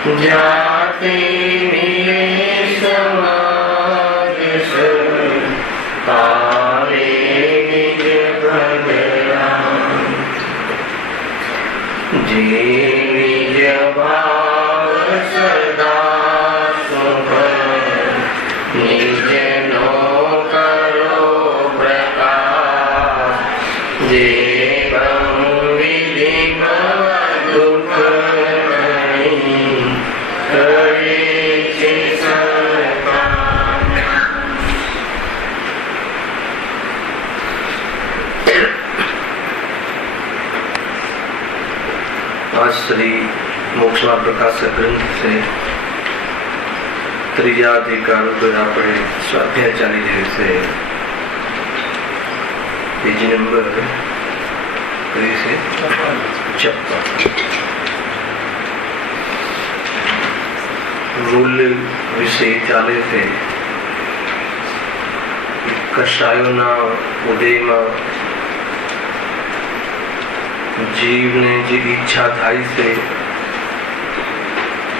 जाते मिले समाज पावे निज भगवान जे निज भाव सदा सुख निज नो करो प्रकाश जे श्री मोक्षमा प्रकाशक ग्रंथ से त्रीजा अधिकार पर આપણે સ્વાધ્યાય ચાલી રહ્યો છે. પેજ નંબર કઈ છે? 56. મૂળ વિષય ચાલે છે. કષાયોના ઉદયમાં જીવને જે ઈચ્છા થાય છે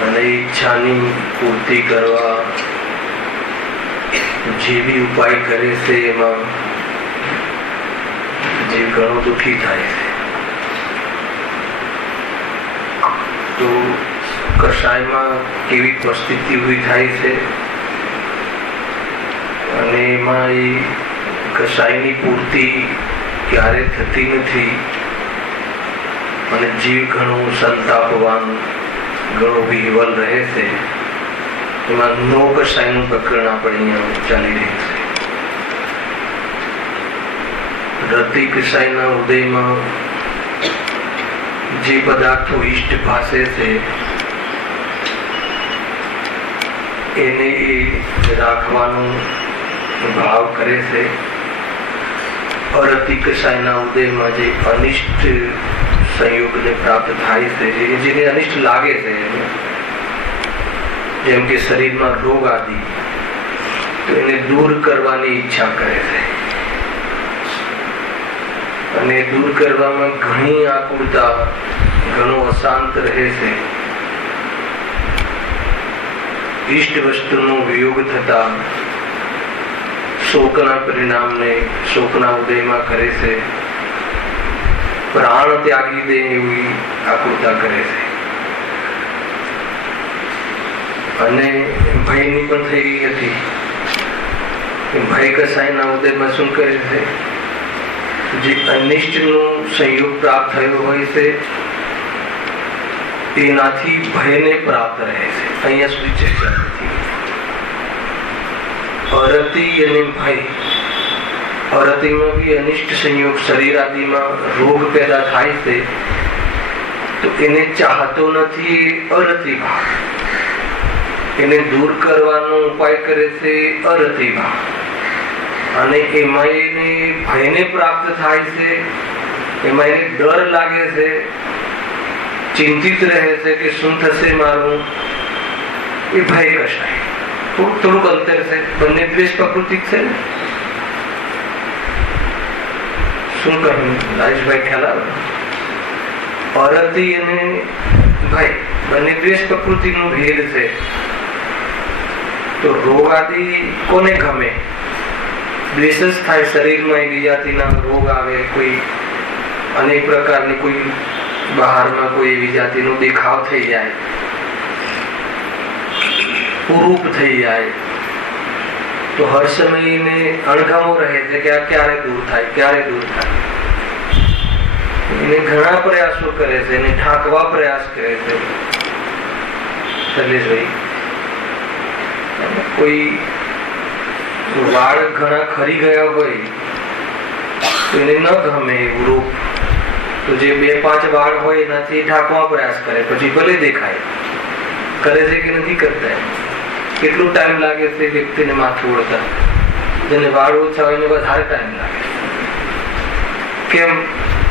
અને ઈચ્છાની પૂર્તિ કરવા જે બી ઉપાય કરે છે એમાં જીવ ઘણો દુઃખી થાય છે. તો કષાયમાં કેવી પરિસ્થિતિ ઊભી થાય છે અને એમાં એ કષાયની પૂર્તિ ક્યારે થતી નથી અને જીવ ઘણો સંતાપવાન ઘણો વિહવલ રહે છે. એમાં નો કષાયનું પ્રકરણ આપણે અહીંયા ચાલી રહ્યું છે. રતિ કષાયના ઉદયમાં જે પદાર્થો ઈષ્ટ ભાસે છે એને એ રાખવાનો ભાવ કરે છે. અરતિ કષાયના ઉદયમાં જે અનિષ્ટ સંયોગને પ્રાપ્ત થાય છે, જેને અનિષ્ટ લાગે છે, જેમ કે શરીરમાં રોગ આદિ, તો એને દૂર કરવાની ઈચ્છા કરે છે અને દૂર કરવામાં ઘણી આકુરતા, ઘણો અશાંત રહે છે. ઈષ્ટ વસ્તુનો વિયોગ થતા શોકના પરિણામને શોકના ઉદયમાં કરે છે. પ્રાણ ત્યાગી દે એવી આકુરતા કરે છે. અને ભયની પણ થઈ ગઈ હતી. ભય કસાયના ઉદયમાં શું કરે છે? જે અનિષ્ટનો સંયોગ પ્રાપ્ત થયો હોય છે તેનાથી ભયને પ્રાપ્ત રહે છે. અહીંયા સુધી ચર્ચા નથી. અરતિ અને ભય, અરતિમાં બી અનિષ્ટ સંયોગ શરીર આદિમાં રોગ પેદા થાય છે તો એને ચાહતો નથી. અરતિ ભાવ એને દૂર કરવાનો ઉપાય કરે છે. અરતિ ભાવ અને એમાં એને ભયને પ્રાપ્ત થાય છે. એમાં એને ડર લાગે છે, ચિંતિત રહે છે કે શું થશે મારું. એ ભય કશાય. થોડુંક અંતર છે. બંને દ્વેષ પ્રકૃતિ છે ને. શું કહ્યું રાજભાઈ? ખ્યાલ આવે? અરતિ અને ભય બંને દ્વેષ પ્રકૃતિનો ભેદ છે. તો રોગ આદિ કોને ગમે? દ્વેષ જ થાય. શરીરમાં એવી જાતિના રોગ આવે, કોઈ અનેક પ્રકારની, કોઈ બહારમાં કોઈ એવી જાતિનો દેખાવ થઈ જાય, કુરૂપ થઈ જાય, તો હર સમય એને અણગમો રહે છે કે આ ક્યારે દૂર થાય, ક્યારે દૂર થાય. એને ઘણા પ્રયાસો કરે છે, એને ઠાકવા પ્રયાસ કરે છે. કોઈ વાળ ઘણા ખરી ગયા હોય તો એને ન ગમે એવું રૂપ, તો જે 2-5 વાળ હોય એનાથી ઢાંકવા પ્રયાસ કરે. પછી ભલે દેખાય. કરે છે કે નથી કરતા? કેટલો ટાઈમ લાગે છે વ્યક્તિને માથું ઓળતા? જેને વાળ ઓછા હોય એને વધારે ટાઈમ લાગે. કેમ?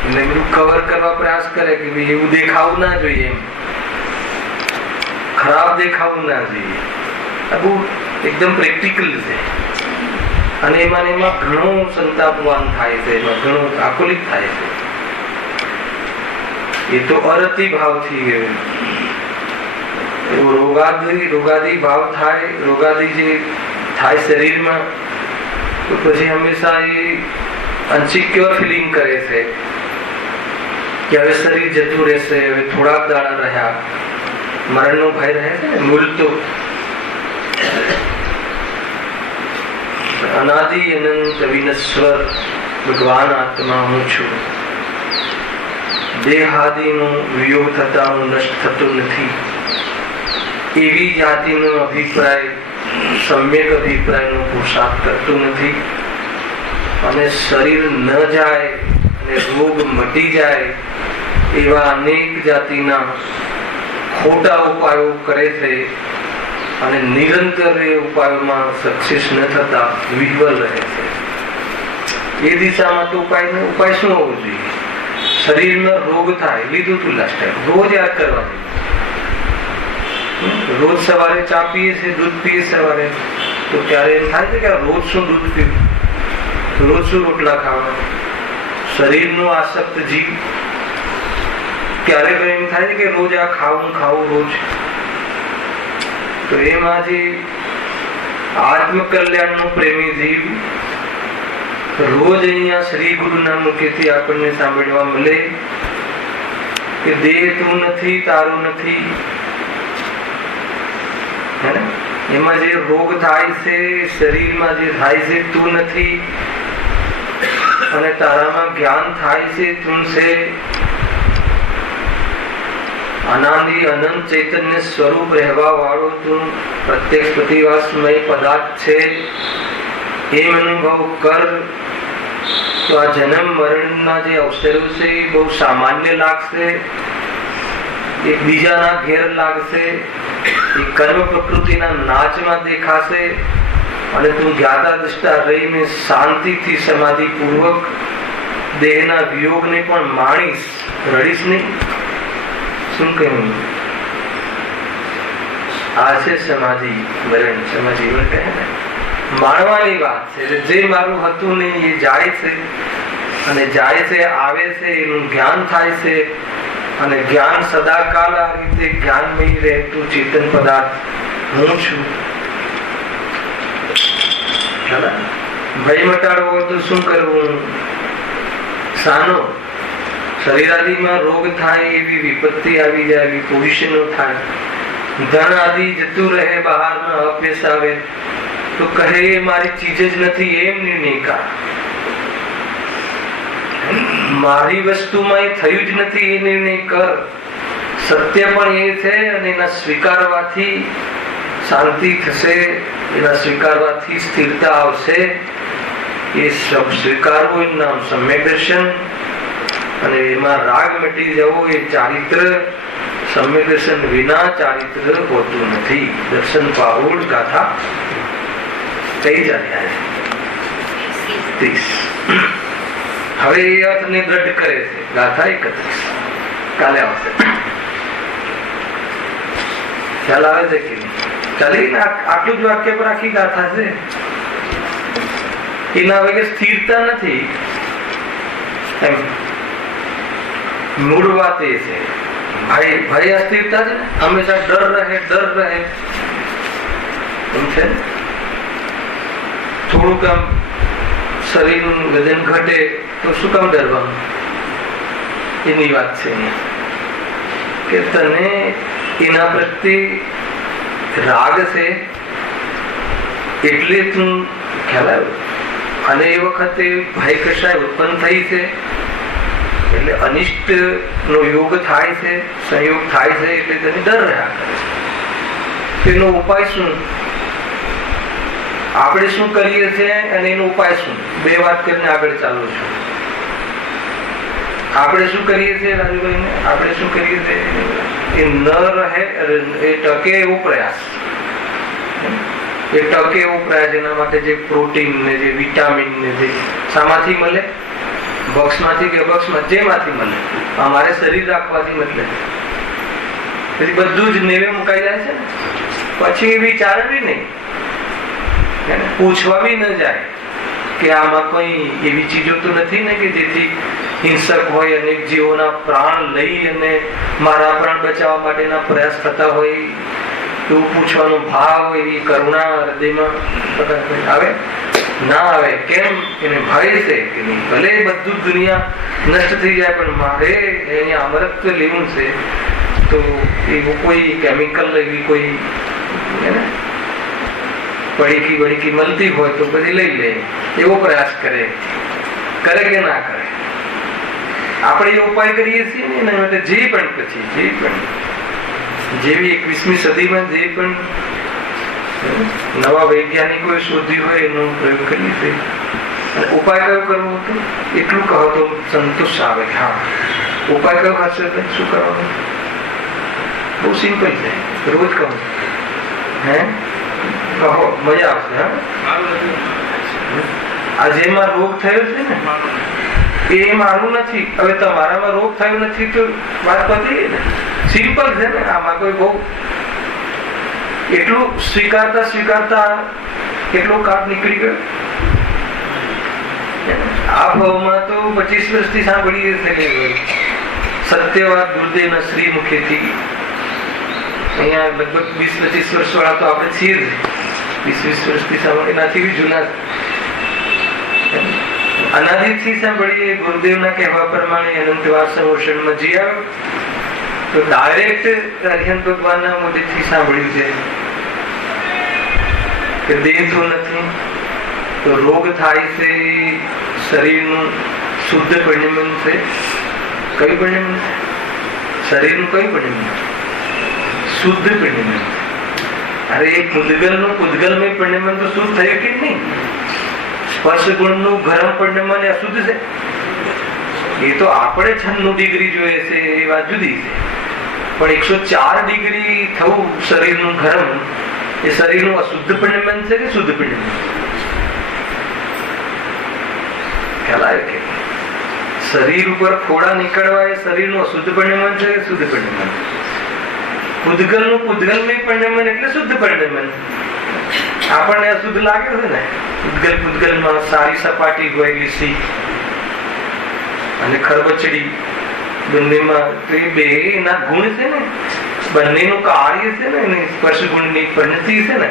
એને બધું કવર કરવા પ્રયાસ કરે કે ભાઈ એવું દેખાવું ના જોઈએ, એમ ખરાબ દેખાવું ના જોઈએ. આ બહુ એકદમ પ્રેક્ટિકલ છે. અને એમાં ઘણો સંતાપવાન થાય છે, એમાં ઘણો આકુલિત થાય છે. એ તો અરતિ ભાવ થી ગયું. રોગાદી ભાવ થાય, રોગાદી જે થાય શરીરમાં, તો પછી હંમેશા એ અનસિક્યોર ફિલિંગ કરે છે કે હવે શરીર જતું રહેશે, હવે થોડાક દાડા રહ્યા, મરણનો ભય રહે છે ને. મૂળ તો અનાદિ અનંત વિનશ્વર ભગવાન આત્મા હું છું. દેહાદિનો વિયોગ થતા હું નષ્ટ થતો નથી, એવી જાતિનો અભિપ્રાય, સમ્યક અભિપ્રાયનો પોષાક કરતો નથી. અને શરીર ન જાય અને રોગ મટી જાય એવા અનેક જાતિના ખોટા ઉપાયો કરે છે અને નિરંતર એ ઉપાયોમાં સક્સેસ ન થતા વિહવલ રહે છે. એ દિશામાં તો ઉપાય શું હોવો જોઈએ? શરીરમાં રોગ થાય, લીધું તું લાસ્ટ ટાઈમ, રોજ યાદ કરવાની. રોજ સવારે ચા પીએ છે, દૂધ પીએ સવારે, તો ત્યારે એમ થાય છે કે રોજ શું દૂધ પીવું, રોજ શું રોટલા ખાવા. શરીરનો આસક્ત જીવ ક્યારેક એમ થાય છે કે રોજ આ ખાવું રોજ. તો એમાં જે આત્મકલ્યાણનો પ્રેમી જીવ રોજ અહીંયા શ્રી ગુરુના મુખેથી આપણને સાંભળવા મળે કે દેહ તું નથી, તારું નથી. એમાં જે રોગ થાય છે, શરીરમાં જે થાય છે તું નથી, અને તારામાં જ્ઞાન થાય છે તું છે. અનાદિ અનંત ચૈતન્ય સ્વરૂપ રહેવા વાળો તું પ્રત્યક્ષ પ્રતિવાસમય પદાર્થ છે. એમ અનુભવ કર તો આ જન્મ મરણના જે અવસરો છે એ બહુ સામાન્ય લાગશે, એકબીજાના ઘેર લાગશે, એ કર્મ પ્રકૃતિના નાચમાં દેખાશે. અને તું જ્ઞાતા દ્રષ્ટા રહીને શાંતિથી સમાધિ પૂર્વક દેહના વિયોગને પણ માણીશ, રડીશ નહીં. શું કહ્યું? આ છે સમાધિ મરણ. સમાધિ મરણ કહે ને, માણવાની વાત છે. જે મારું હતું નહીં એ જાય છે, અને જાય છે, આવે છે, એનું જ્ઞાન થાય છે. અને જ્ઞાન સદાકાલ આ રીતે જ્ઞાનમય રહેતું ચેતન પદાર્થ હું છું. ભય મટાડવો હોય તો શું કરવું? સાનો શરીરાદિમાં રોગ થાય, એવી વિપત્તિ આવી જાય, એવી પોઝિશનો થાય, ધન આદિ જતું રહે, બહારમાં અપયશ આવે, તો કહે એ મારી ચીજ જ નથી, એમ નિર્ણય કર. મારી વસ્તુમાં એ થયું જ નથી એ નિર્ણય કર. સત્ય પણ એ છે, અને એના સ્વીકારવાથી શાંતિ થશે, એના સ્વીકારવાથી સ્થિરતા આવશે. એ સ્વીકારવું એનું નામ સમ્યક દર્શન. અને એમાં રાગ મટી જવો એ ચારિત્ર. સમ્યક દર્શન વિના ચારિત્ર હોતું નથી. દર્શન પાહુડ ગાથા કઈ જાય 30. હવે એ અર્થને દ્રઢ કરે છે. ગાથા 31 કાલે આવશે. ખ્યાલ આવે છે કે ચાલી આટલું જ વાક્ય પર આખી ગાથા છે. એના વગર સ્થિરતા નથી. એમ મૂળ વાત એ છે. ભય અસ્થિરતા છે ને, હંમેશા ડર રહે એમ છે. થોડુંક આમ શરીરનું વજન ઘટે તો શું કામ ડરવાનું? એની વાત છે કે તને એના પ્રત્યે રાગ છે એટલે તું ખ્યાલ આવ્યો. અને એ વખતે ભય કશાય ઉત્પન્ન થઈ છે એટલે અનિષ્ટ નો યોગ થાય છે, સંયોગ થાય છે, એટલે તને ડર રહ્યા કરે. તેનો ઉપાય શું? આપણે શું કરીએ છીએ અને એનો ઉપાય શું? બે વાત કરીને આગળ ચાલુ છું. આપણે શું કરીએ છીએ રાજુભાઈ? આપણે શું કરીએ છીએ? એ ન રહે, એ ટકે એવો પ્રયાસ, એ ટકે એવો પ્રયાસ. એના માટે જે પ્રોટીન ને જે વિટામિન ને જે શામાંથી મળે? બોક્સમાંથી કે બોક્સમાં જેમાંથી મળે. અમારે શરીર રાખવાથી મતલબ પછી બધું જ નેવે મુકાઈ જાય છે ને. પછી એ વિચારવી નહીં, પૂછવા બી ન જાય કે આમાં કોઈ એવી ચીજો તો નથી ને કે જેથી હિંસક હોય, અનેક જીવોના પ્રાણ લઈ અને મારા પ્રાણ બચાવવા માટેના પ્રયાસ થતા હોય. એવું પૂછવાનો ભાવ, એવી કરુણા હૃદયમાં આવે ના આવે? કેમ? એને ભય છે કે નહીં, ભલે બધું દુનિયા નષ્ટ થઈ જાય પણ મારે અહીંયા અમરત્વ લેવું છે, તો એવું કોઈ કેમિકલ, એવી કોઈ પડીકી વડીકી મળતી હોય તો બધી લઈ લે, એવો પ્રયાસ કરે કે ના કરે? આપણે એ ઉપાય કરીએ છીએ ને એના માટે જે પણ પછી જેવી 21મી સદીમાં જે પણ નવા વૈજ્ઞાનિકોએ શોધ્યું હોય એનો પ્રયોગ કરીએ છીએ. અને ઉપાય કયો કરવો હતો એટલું કહો તો સંતોષ આવે. હા, ઉપાય કયો હશે? શું કરવાનું? બહુ સિમ્પલ છે, રોજ કહો. હે કહો, મજા આવશે. હા, આ જેમાં રોગ થયો છે ને એ મારું નથી. હવે તમારામાં રોગ થયો નથી તો વાત પતી ને. સિમ્પલ છે ને, આમાં કોઈ બહુ એટલું સ્વીકારતા કેટલો કાપ નીકળી ગયો. આ ભાવમાં તો 25 વર્ષથી સાંભળીએ છીએ સત્યવાદ ગુરુદેવના શ્રી મુખેથી. અહીંયા લગભગ 20-25 વર્ષ વાળા તો આપણે છીએ જ. 20-20 વર્ષથી સાંભળીએ, એનાથી બી જૂના અનાદિથી સાંભળીએ. ગુરુદેવના કહેવા પ્રમાણે અનંતવાર સમોષણમાં જી આવ્યો તો ડાયરેક્ટ અરિહંત ભગવાનના મોઢેથી સાંભળ્યું છે કે દેહ તો નથી તો રોગ થાય છે, શરીરનું શુદ્ધ પરિણમન છે. કયું પરિણમન છે? શરીરનું કયું પરિણમન? શુદ્ધ પરિણમન. અરે એ પૂદગલનું પૂદગલમય પરિણમન તો શુદ્ધ થયું કે નહીં? સ્પર્શ ગુણનું ગરમ પરિણમન અશુદ્ધ છે. એ તો આપણે 96 ડિગ્રી જોઈએ છે એ વાત જુદી છે, પણ 104 ડિગ્રી થવું શરીરનું ગરમ એ શરીરનું અશુદ્ધ પરિણમન છે કે શુદ્ધ પરિણમન? ખ્યાલ આવે કે શરીર ઉપર ફોડા નીકળવા એ શરીરનું અશુદ્ધ પરિણમન છે કે શુદ્ધ પરિણમન? પૂદગલનું પૂદગલમય પરિણમન એટલે શુદ્ધ પરિણમન. આપણને અશુદ્ધ લાગે છે ને? પૂદગલમાં સારી સપાટી હોય લીસી અને ખરબચડી બંનેમાં તો એ બે એના ગુણ છે ને, બંનેનું કાર્ય છે ને, એની સ્પર્શ ગુણની પરિણતિ છે ને.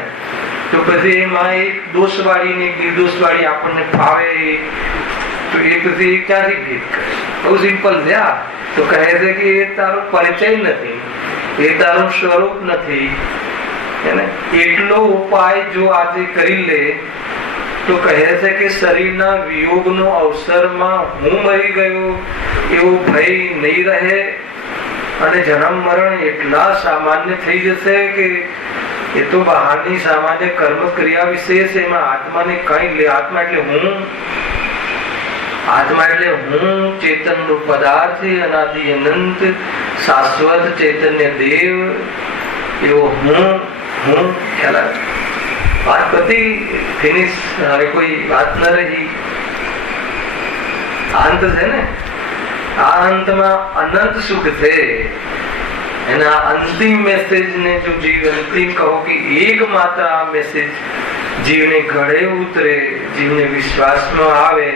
તો પછી એમાં એક દોષવાળી ને એક નિર્દોષવાળી આપણને ફાવે તો એ પછી ક્યાંથી ભેદ કરે? બહુ સિમ્પલ છે. આ તો કહે છે કે એ તારો પરિચય નથી, એ તારું સ્વરૂપ નથી. એટલો ઉપાય જો આજે કરી લે તો કહે છે કે શરીરના વિયોગનો અવસરમાં હું મરી ગયો એવો ભય નહીં રહે અને જન્મ મરણ એટલા સામાન્ય થઈ જશે કે એ તો બહારની સામાન્ય કર્મ ક્રિયા વિશેષ, એમાં આત્માને કઈ લે. આત્મા એટલે હું, આત્મા એટલે હું ચેતન નો પદાર્થ, અનાદિ અનંત શાશ્વત ચૈતન્ય દેવ, એવો હું ખ્યાલ આવે. વાત બધી ફિનિશ. હવે કોઈ વાત ન રહી. અંત છે ને, આ અંતમાં અનંત સુખ છે. એના અંતિમ મેસેજ ને જો જીવ અંતિમ કહો કે એક માત્ર આ મેસેજ જીવને ગળે ઉતરે, જીવને વિશ્વાસમાં આવે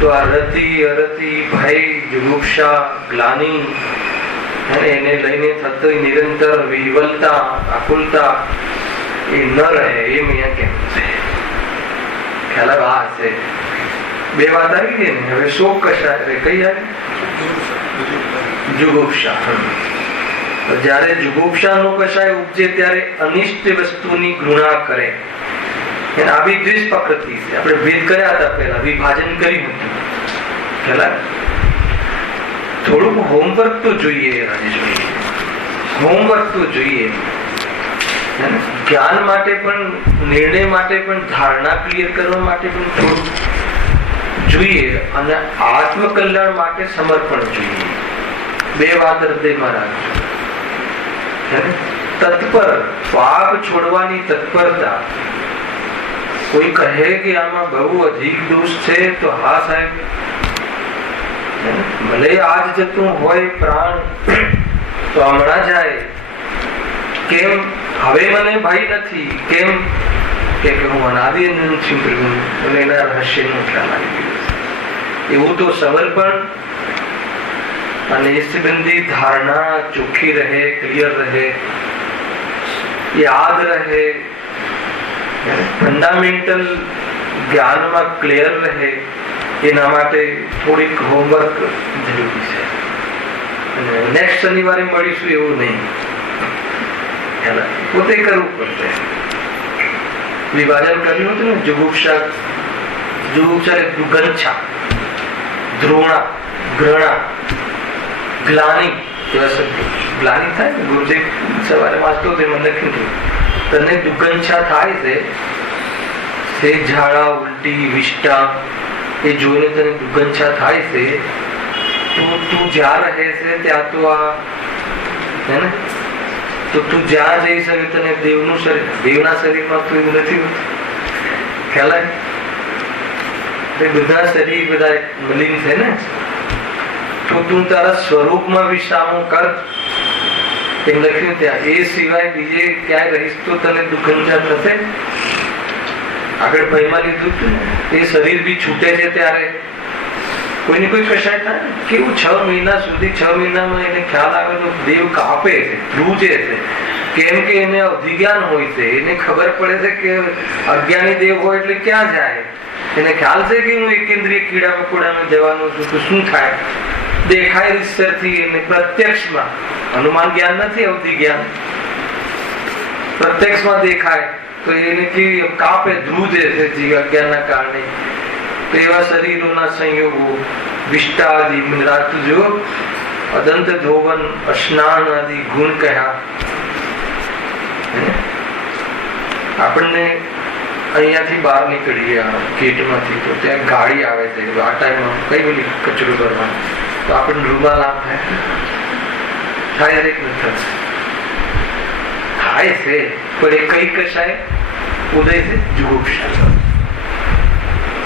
તો આ રતિ અરતિ ભય જુગુપ્સા ગ્લાની અને એને લઈને થતો નિરંતર વિહવલતા આકુલતા એ ન રહે. એમ અહીંયા કેમ છે? ખ્યાલ આ છે. બે વાત આવી ગઈ ને. હવે શોક કશા કઈ આવી? જુગુપ્સા. જયારે જુગુપ્સા નો કશાય ઉપજે ત્યારે અનિષ્ટ વસ્તુની ઘૃણા કરે. એને આવી દ્વેષ પ્રકૃતિ છે. આપણે ભેદ કર્યા હતા પહેલા, વિભાજન કર્યું હતું. ખ્યાલ થોડુંક હોમવર્ક તો જોઈએ. હોમવર્ક તો જોઈએ. જ્ઞાન માટે પણ, નિર્ણય માટે પણ, ધારણા ક્લિયર કરવા માટે પણ થોડું જોઈએ અને આત્મકલ્યાણ માટે સમર્પણ જોઈએ. બે વાત હૃદયમાં રાખજો. તત્પર, પાપ છોડવાની તત્પરતા. કોઈ કહે કે આમાં બહુ અધિક દોષ છે તો હા સાહેબ, ભલે આજ જતું હોય પ્રાણ તો હમણાં જાય. કેમ? હવે મને ભય નથી. કેમ? કે હું અનાદિ અનંત છું પ્રભુ, મને એના રહસ્યનો ખ્યાલ આવી ગયો. એવું તો સમર્પણ અને સંબંધી ધારણા ચોખ્ખી રહે, ક્લિયર રહે. યાદ રહે, ફંડામેન્ટલ જ્ઞાનમાં ક્લિયર રહે, એના માટે થોડીક હોમવર્ક જરૂરી છે. અને નેક્સ્ટ શનિવારે મળીશું એવું નહીં, પોતે કરવું પડશે. વિભાજન કર્યું હતું ને, જુગુપ્સા દુગંછા, દ્રોણા, ઘૃણા, ગ્લાની એવા શબ્દો. ગ્લાની થાય ને, ગુરુદેવ સવારે વાંચતો હતો મને લખ્યું હતું, તને દુગંછા થાય છે, તે ઝાડા, ઉલટી, વિષ્ટા એ જોઈને તને દુગંછા થાય છે, તો તું જ્યાં રહે છે ત્યાં તો આ હે ને, તો તું જ્યાં જઈ શકે તને દેવનું શરીર, દેવના શરીરમાં તો એવું નથી હોતું. ખ્યાલ આવે? બધા શરીર બધા મલિન છે ને, તો તું તારા સ્વરૂપમાં વિશ્રામ કર, એમ લખ્યું ત્યાં. એ સિવાય બીજે ક્યાંય રહીશ તો તને દુઃખંજા થશે. આગળ ભયમાં લીધું હતું ને, એ શરીર બી છૂટે છે ત્યારે કોઈની કોઈ કશાય થાય. કેવું 6 મહિના સુધી, 6 મહિનામાં એને ખ્યાલ આવે તો દેવ કાપે છે, ધ્રુજે છે. કેમ કે એને અધિજ્ઞાન હોય છે, એને ખબર પડે છે કે અજ્ઞાની દેવ હોય એટલે ક્યાં જાય. એને ખ્યાલ છે કે હું એકેન્દ્રિય કીડા મકોડામાં જવાનું છું તો શું થાય. દેખાય ઈશ્વરથી, એને પ્રત્યક્ષમાં, અનુમાન જ્ઞાન નથી, અવધિ જ્ઞાન પ્રત્યક્ષમાં દેખાય તો એને કેવી કાપે, ધ્રુજે છે અજ્ઞાનના કારણે. તો એવા શરીરોના સંયોગો, વિષ્ટા આદિ મિનરાત જો અદંત ધોવન સ્નાન આદિ ગુણ કહ્યા. આપણને અહીંયાથી બહાર નીકળીએ ગેટમાંથી તો ત્યાં ગાડી આવે છે, આ ટાઈમમાં કઈ બધી કચરો કરવાનો, તો આપણને રૂમાલ આમ થાય છે કે થાય છે, પણ એ કઈ કશાય ઉદય છે જુગુપ્સા.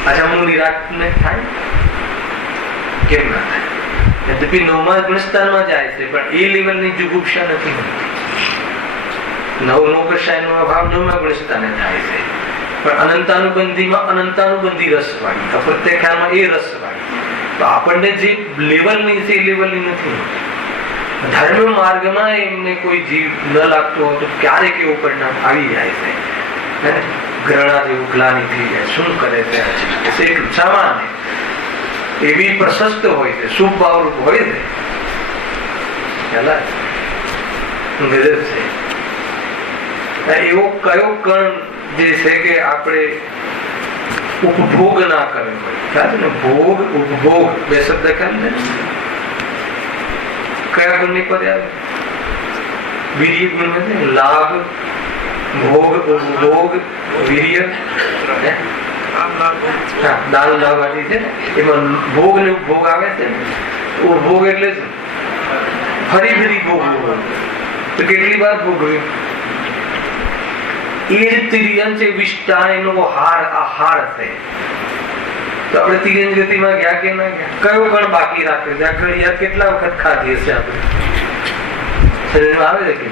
અચ્છા, મુનિરાજને થાય કેમ ના થાય? યદ્યપિ 9મા ગુણસ્થાનમાં જાય છે, પણ એ લેવલની જુગુપ્સા નથી હોતી. 9નો કશાયનો અભાવ 9મા ગુણસ્થાને થાય છે, પણ અનંતાનુબંધીમાં અનંતાનુબંધી રસવાળી, અપ્રત્યક્ષામાં એ રસવાળી. તો આપણને જે લેવલની છે એ લેવલની નથી. ધર્મ માર્ગમાં એમને કોઈ જીવ ન લાગતો હોય તો ક્યારેક એવું પરિણામ આવી જાય છે. ગ્રહણા જેવું ગ્લાની થઈ જાય. શું કરે છે? એટલું સામાન્ય, એવી પ્રશસ્ત હોય છે, શુભ ભાવરૂપ હોય છે. એવો કયો કણ જે છે કે આપણે ઉપભોગ ના કરવો પડે. ખ્યાલ છે ને? ભોગ, ઉપભોગ બે શબ્દ ખ્યાલ ને? કયા ગુણની પદ આવે? વીર્ય ગુણ છે. લાભ, ભોગ, ઉપભોગ, વીર્ય, દાન લાભ આદિ છે. એમાં ભોગ ને ઉપભોગ આવે છે. ઉપભોગ એટલે ફરી ફરી ભોગવું. તો કેટલી વાર ભોગવ્યું? એ જ તિર્યન છે, વિષ્ટા એનો આહાર છે. તો આપણે તિર્યન ગતિમાં ગયા કે ના ગયા? કયો ગણ બાકી રાખ્યો છે? આ ઘડિયાળ કેટલા વખત ખાધી હશે આપણે? શરીરમાં આવે છે કે?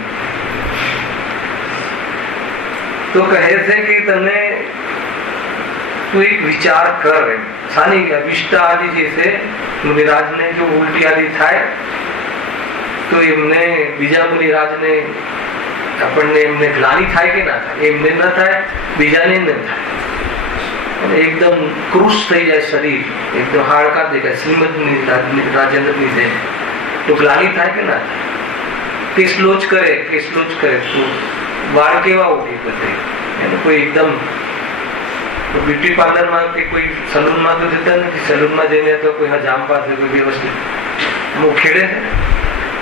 તો કહે છે કે તને તું એક વિચાર કર. એમ સાની વિષ્ટા આદિ જે છે, મુનિરાજને જો ઉલટી આદિ થાય તો એમને બીજા મુનિરાજને આપણને એમને ગ્લાની થાય કે ના થાય? એમને ન થાય, બીજાને ન થાય. એકદમ કૃશ થઈ જાય શરીર, એકદમ હાડકા દેખાય, શ્રીમદ રાજેન્દ્રની જેમ. તો ગ્લાની થાય કે ના થાય? કેસલો જ કરે, કેસલો જ કરે. વાળ કેવા ઉઠી બધે એને કોઈ એકદમ બ્યુટી પાર્લરમાં કે કોઈ સલૂનમાં તો જતા નથી. સલૂનમાં જઈને તો કોઈ હજામ પાસે કોઈ વ્યવસ્થિત ખેડે છે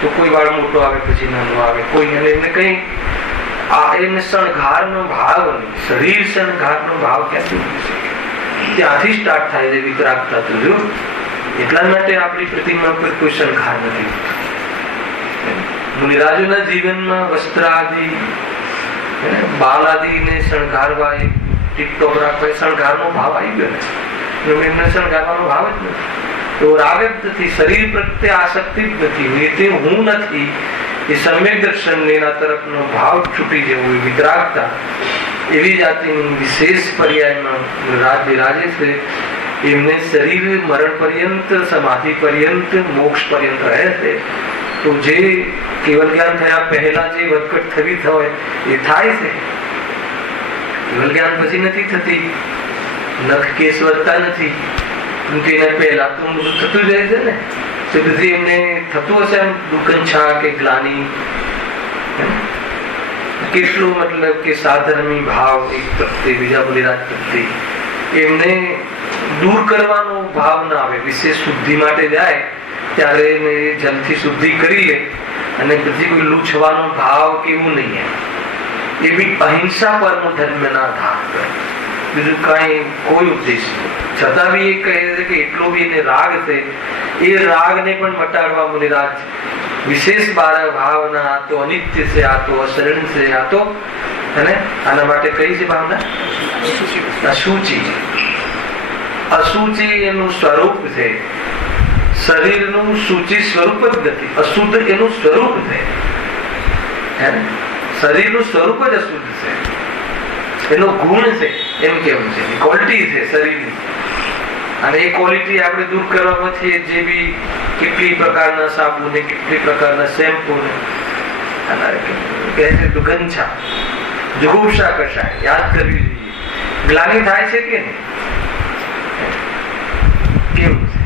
તો કોઈ વાળ મોટો આવે, પછી નાનો આવે, કોઈ એમને કઈ એમને શણગારનો ભાવ, શરીર શણગારનો ભાવ ક્યાંથી? ત્યાંથી સ્ટાર્ટ થાય છે વિતરાગતા. તો જો એટલા માટે આપણી પ્રતિમા પર કોઈ શણગાર નથી. મુનિરાજોના જીવનમાં વસ્ત્ર આદિ, બાલ આદિ ને શણગારવા, ટીકટોક રાખવા, શણગારનો ભાવ આવી ગયો ને એમને શણગારવાનો ભાવ જ નથી. તો રાગ જ નથી, શરીર પ્રત્યે આસક્તિ જ નથી, તે હું નથી. એ સમ્યક દર્શન એના તરફનો ભાવ છૂટી જવો, વિતરાગતા એવી જાતિની વિશેષ પર્યાયમાં રાજ બિરાજે છે. એમને શરીર મરણ પર્યંત, સમાધિ પર્યંત, મોક્ષ પર્યંત રહે છે. તો જે કેવલ જ્ઞાન થયા પહેલા જે વધઘટ થવી હોય એ થાય છે. કેવલ જ્ઞાન પછી નથી થતી, નખ કેસ વધતા નથી, એના પહેલા તો થતું જાય છે ને. તો પછી એમને થતું હશે એમ દુર્ગંછા કે ગ્લાની, કેટલું મતલબ કે સાધર્મી ભાવ એક પ્રત્યે બીજા બલિરાજ પ્રત્યે એમને દૂર કરવાનો ભાવ ના આવે. વિશેષ શુદ્ધિ માટે જાય ત્યારે એને જલથી શુદ્ધિ કરી લે અને પછી કોઈ લૂછવાનો ભાવ કેવું નહીં આવે. એ બી અહિંસા પરનો ધર્મ ના ધાર કરે, બીજું કઈ કોઈ ઉદ્દેશ નહીં. છતાં બી એ કહે છે કે એટલો બી એને રાગ છે, એ રાગને પણ મટાડવા મુનિરાજ વિશેષ ભાવના. આ તો અનિત્ય છે, આ તો અશરણ છે, આ તો આના માટે કઈ છે ભાવના? અશુચિ. અશુચિ એનું સ્વરૂપ છે, શરીરનું શુચિ સ્વરૂપ જ નથી, અશુદ્ધ એનું સ્વરૂપ છે. શરીરનું સ્વરૂપ જ અશુદ્ધ છે, એનો ગુણ છે એમ કેવું છે, ક્વોલિટી છે શરીરની. અને એ ક્વોલિટી આપણે દૂર કરવામાં છે જે બી કેટલી પ્રકારના સાબુ ને કેટલી પ્રકારના શેમ્પુ ને કહે છે દુર્ગંછા, જુગુપ્સા કશાય યાદ કરવી જોઈએ. ગ્લાની થાય છે કે નહીં? કેવું છે?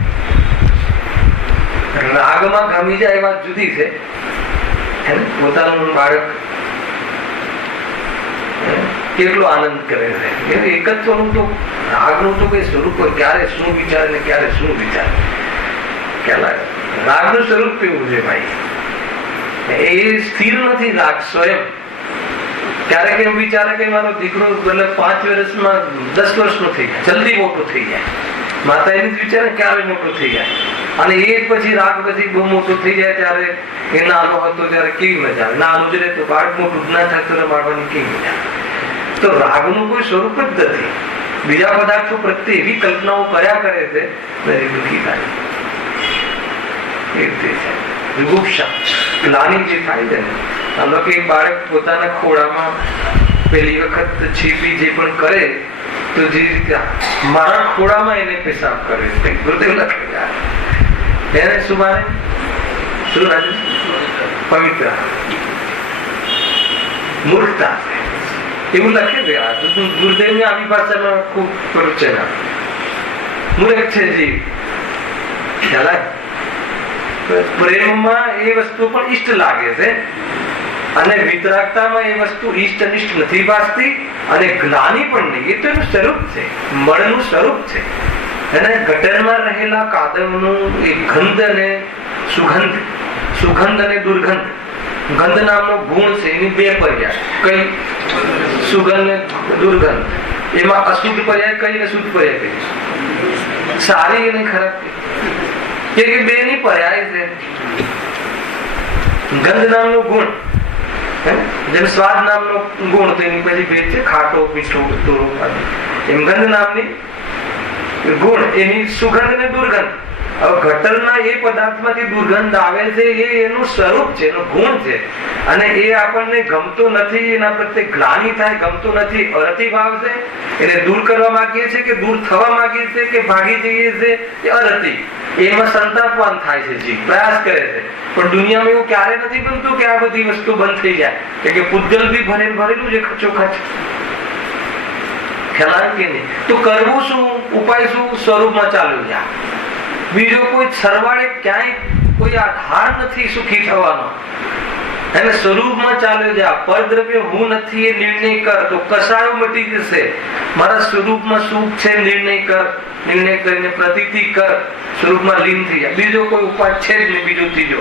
રાગમાં ગમી જાય એ વાત જુદી છે. પોતાનું બાળક કેટલો આનંદ કરે છે, એકત્વનું તો રાગનું તો કઈ સ્વરૂપ હોય, ક્યારે શું વિચારે ને ક્યારે શું વિચારે. રાગનું સ્વરૂપ કેવું છે ભાઈ? એ સ્થિર નથી રાગ સ્વયં. ક્યારેક એમ વિચારે કે મારો દીકરો મતલબ 5 વર્ષમાં 10 વર્ષનો થઈ જાય, જલ્દી મોટો થઈ જાય. માતા એની જ વિચારે ક્યારે મોટો થઈ જાય. અને એ પછી રાગ પછી બહુ મોટો થઈ જાય ત્યારે એ નાનો હતો ત્યારે કેવી મજા આવે. નાનું જ રહે તો બાળક મોટું ના થાય તો રમાડવાની કેવી મજા આવે. તો રાગનું કોઈ સ્વરૂપ જ નથી. બીજા પદાર્થો પ્રત્યે એવી કલ્પનાઓ કર્યા કરે છે દુઃખી થાય. એ રીતે છે જુગુપ્સા, ગ્લાની જે થાય છે ને. આમ કે બાળક પોતાના ખોળામાં પેલી વખત છીપી જે પણ કરે તો જે રીતે મારા ખોળામાં એને પેશાબ કરે છે, ગુરુદેવ લખે એને શું માને? શું રાજુ? પવિત્ર મૂર્ખતા એવું લખે છે. ગુરુદેવ ની આવી ભાષામાં ખૂબ પ્રવચન મૂર્ખ છે જીવ. ખ્યાલ આવે? પ્રેમમાં એ વસ્તુ પણ ઈષ્ટ લાગે છે અને વિતરાગતામાં એ વસ્તુ ઈષ્ટ અનિષ્ટ નથી ભાસતી અને જ્ઞાની પણ નહીં. એ તો એનું સ્વરૂપ છે, મળનું સ્વરૂપ છે. અને ગટરમાં રહેલા કાદવનું એ ગંધ અને સુગંધ, સુગંધ અને દુર્ગંધ. ગંધ નામનો ગુણ છે, એની 2 પર્યાય. કઈ? સુગંધ ને દુર્ગંધ. એમાં અશુદ્ધ પર્યાય કઈ ને શુદ્ધ પર્યાય કઈ? સારી અને ખરાબ કે 2 ની પર્યાય છે. ગંધ નામનો ગુણ, જેમ સ્વાદ નામનો ગુણ તો એની પછી ભેદ છે, ખાટો મીઠો તોરો. એમ ગંધ નામની ગુણ એની સુગંધ ને દુર્ગંધ. હવે ગટરના એ પદાર્થમાંથી દુર્ગંધ આવે છે, એ એનું સ્વરૂપ છે, એનો ગુણ છે. અને એ આપણને ગમતો નથી, એના પ્રત્યે ગ્લાનિ થાય, ગમતો નથી, અરતિભાવ છે. એને દૂર કરવા માંગીએ છીએ કે દૂર થવા માંગીએ છીએ કે ભાગી જઈએ છીએ, એ અરતિ. એમાં સંતાપવાન થાય છે, જીવ પ્રયાસ કરે છે. પણ દુનિયામાં એવું ક્યારે નથી બનતું કે આ બધી વસ્તુ બંધ થઈ જાય, કે પૂજલ બી ભરેલું છે ખચોખચ. ખ્યાલ કે નહીં? તો કરવું શું? ઉપાય શું? સ્વરૂપમાં ચાલુ જાય. બીજો કોઈ સરવાળે ક્યાંય કોઈ આધાર નથી સુખી થવાનો. એને સ્વરૂપમાં ચાલ્યો જા. પરદ્રવ્ય હું નથી એ નિર્ણય કર તો કસાયો મટી જશે. મારા સ્વરૂપમાં સુખ છે, નિર્ણય કર. નિર્ણય કરીને પ્રતીતિ કર, સ્વરૂપમાં લીન થઈ જાય. બીજો કોઈ ઉપાય છે જ નહીં, બીજો ત્રીજો.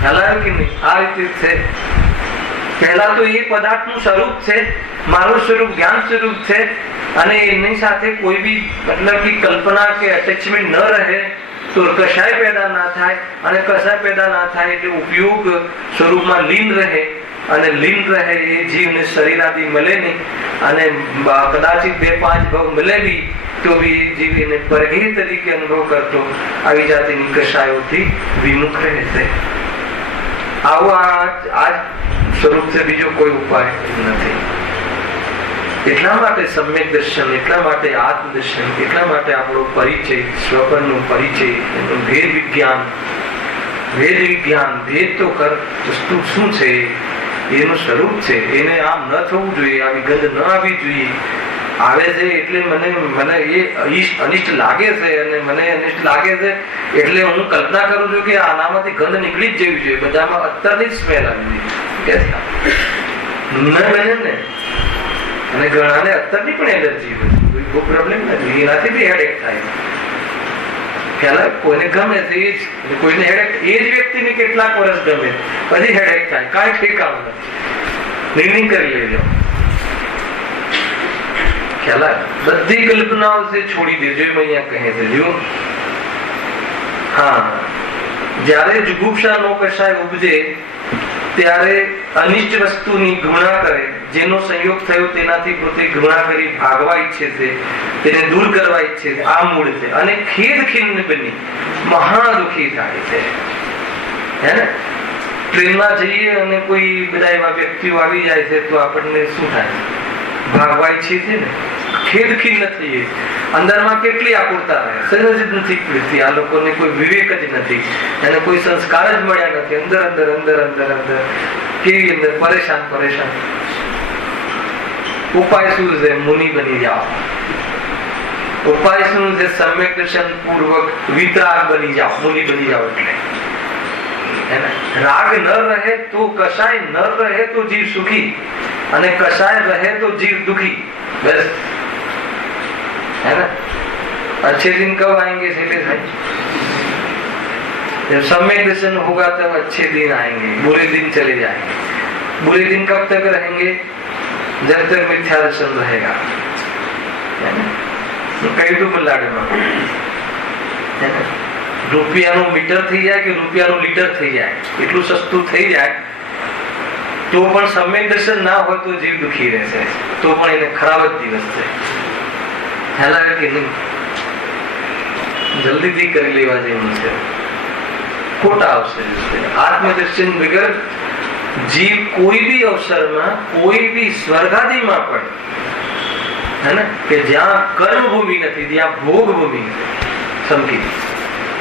ખ્યાલ કે નહીં? આ રીતે છે. પહેલા તો એ પદાર્થનું સ્વરૂપ છે, મારું સ્વરૂપ જ્ઞાન સ્વરૂપ છે. અને એની સાથે કોઈ બી મતલબ કે કલ્પના કે અટેચમેન્ટ ન રહે તો કશાય પેદા ના થાય. અને કશાય પેદા ના થાય એટલે ઉપયોગ સ્વરૂપમાં લીન રહે. અને લીન રહે એ જીવને શરીર આદિ મળે નહીં. અને કદાચિત 2-5 ભવ મળે બી તો બી જીવ એને પરઘે તરીકે અનુભવ કરતો આવી જાતિની કશાયોથી વિમુખ રહે છે. આવું આ સ્વરૂપ છે, બીજો કોઈ ઉપાય નથી. એટલા માટે સમ્યક દર્શન, એટલા માટે આત્મદર્શન, એટલા માટે આપણો પરિચય, સ્વપનનો પરિચય, એનું ભેદ વિજ્ઞાન, વેદ વિજ્ઞાન, વેદ તો કર, વસ્તુ શું છે, એનું સ્વરૂપ છે, એને આમ ન થવું જોઈએ, આવી ગંધ ન આવવી જોઈએ. આવે છે એટલે મને એ અનિષ્ટ લાગે છે, અને મને અનિષ્ટ લાગે છે એટલે હું કલ્પના કરું છું કે આનામાંથી ગંધ નીકળી જ જવી જોઈએ, બધામાં અત્યારની સ્મેલ આવી જોઈએ ન બને ને. અને ઘણાને અત્યારની પણ એલર્જી હોય, કોઈ પ્રોબ્લેમ નથી, એનાથી બી હેડેક થાય. પેલા કોઈને ગમે છે એ જ, કોઈને હેડેક એ જ વ્યક્તિને કેટલાક વર્ષ ગમે પછી હેડેક થાય, કાંઈ ઠેકાણું નથી. નિર્ણય કરી લેજો. બધી કલ્પનાઓ છે છોડી દેજો, એમ અહીંયા કહે છે. જો હા, જયારે જુગુપ્સા નો કશાય ઉપજે ત્યારે અનિષ્ટ વસ્તુની ઘૃણા કરે, જેનો સંયોગ થયો તેનાથી પોતે ઘૃણા કરી ભાગવા ઈચ્છે છે, તેને દૂર કરવા ઈચ્છે છે, આ મૂળ છે. અને ખેદ ખિન્ન બની મહા દુઃખી થાય છે. હે ને, ટ્રેનમાં જઈએ અને કોઈ બધા એવા વ્યક્તિઓ આવી જાય છે તો આપણને શું થાય? ભાગવા ઈચ્છીએ છીએ ને, ખેદ ખિન્ન થઈએ. અંદરમાં કેટલી આકુરતા રહે, સહજ જ નથી પડતી. આ લોકોને કોઈ વિવેક જ નથી, અને કોઈ સંસ્કાર જ મળ્યા નથી. અંદર અંદર અંદર અંદર અંદર કેવી અંદર પરેશાન પરેશાન. ઉપાય શું છે? મુનિ બની જાઓ. ઉપાય શું છે? સમ્યક દર્શન પૂર્વક વિતરાગ બની જાઓ, મુનિ બની જાઓ. એટલે રાગ ન રહે તો કશાય, ન રહે તો જીવ સુખી, અને कषाय रहे तो जीव दुखी. बस है ना. अच्छे दिन कब आएंगे शैलेश भाई? जब सम्यक दर्शन होगा तब अच्छे दिन आएंगे, बुरे दिन चले जाएंगे. बुरे दिन कब तक रहेंगे? जब तक मिथ्या दर्शन रहेगा. कई तो बल्लाड़े में રૂપિયાનું મીટર થઈ જાય કે રૂપિયાનું લીટર થઈ જાય, એટલું સસ્તું થઈ જાય તો પણ સમ્યક દર્શન ના હોય તો જીવ દુખી રહેશે, તો પણ એને ખરાબ જ દિવસ છે. ખ્યાલ આવે કે નહીં? જલ્દીથી કરી લેવા જેવું છે, ખોટા આવશે. આત્મદર્શન વગર જીવ કોઈ બી અવસરમાં, કોઈ બી સ્વર્ગાદિમાં પણ, હે ને, કે જ્યાં કર્મભૂમિ નથી, જ્યાં ભોગભૂમિ સમકી,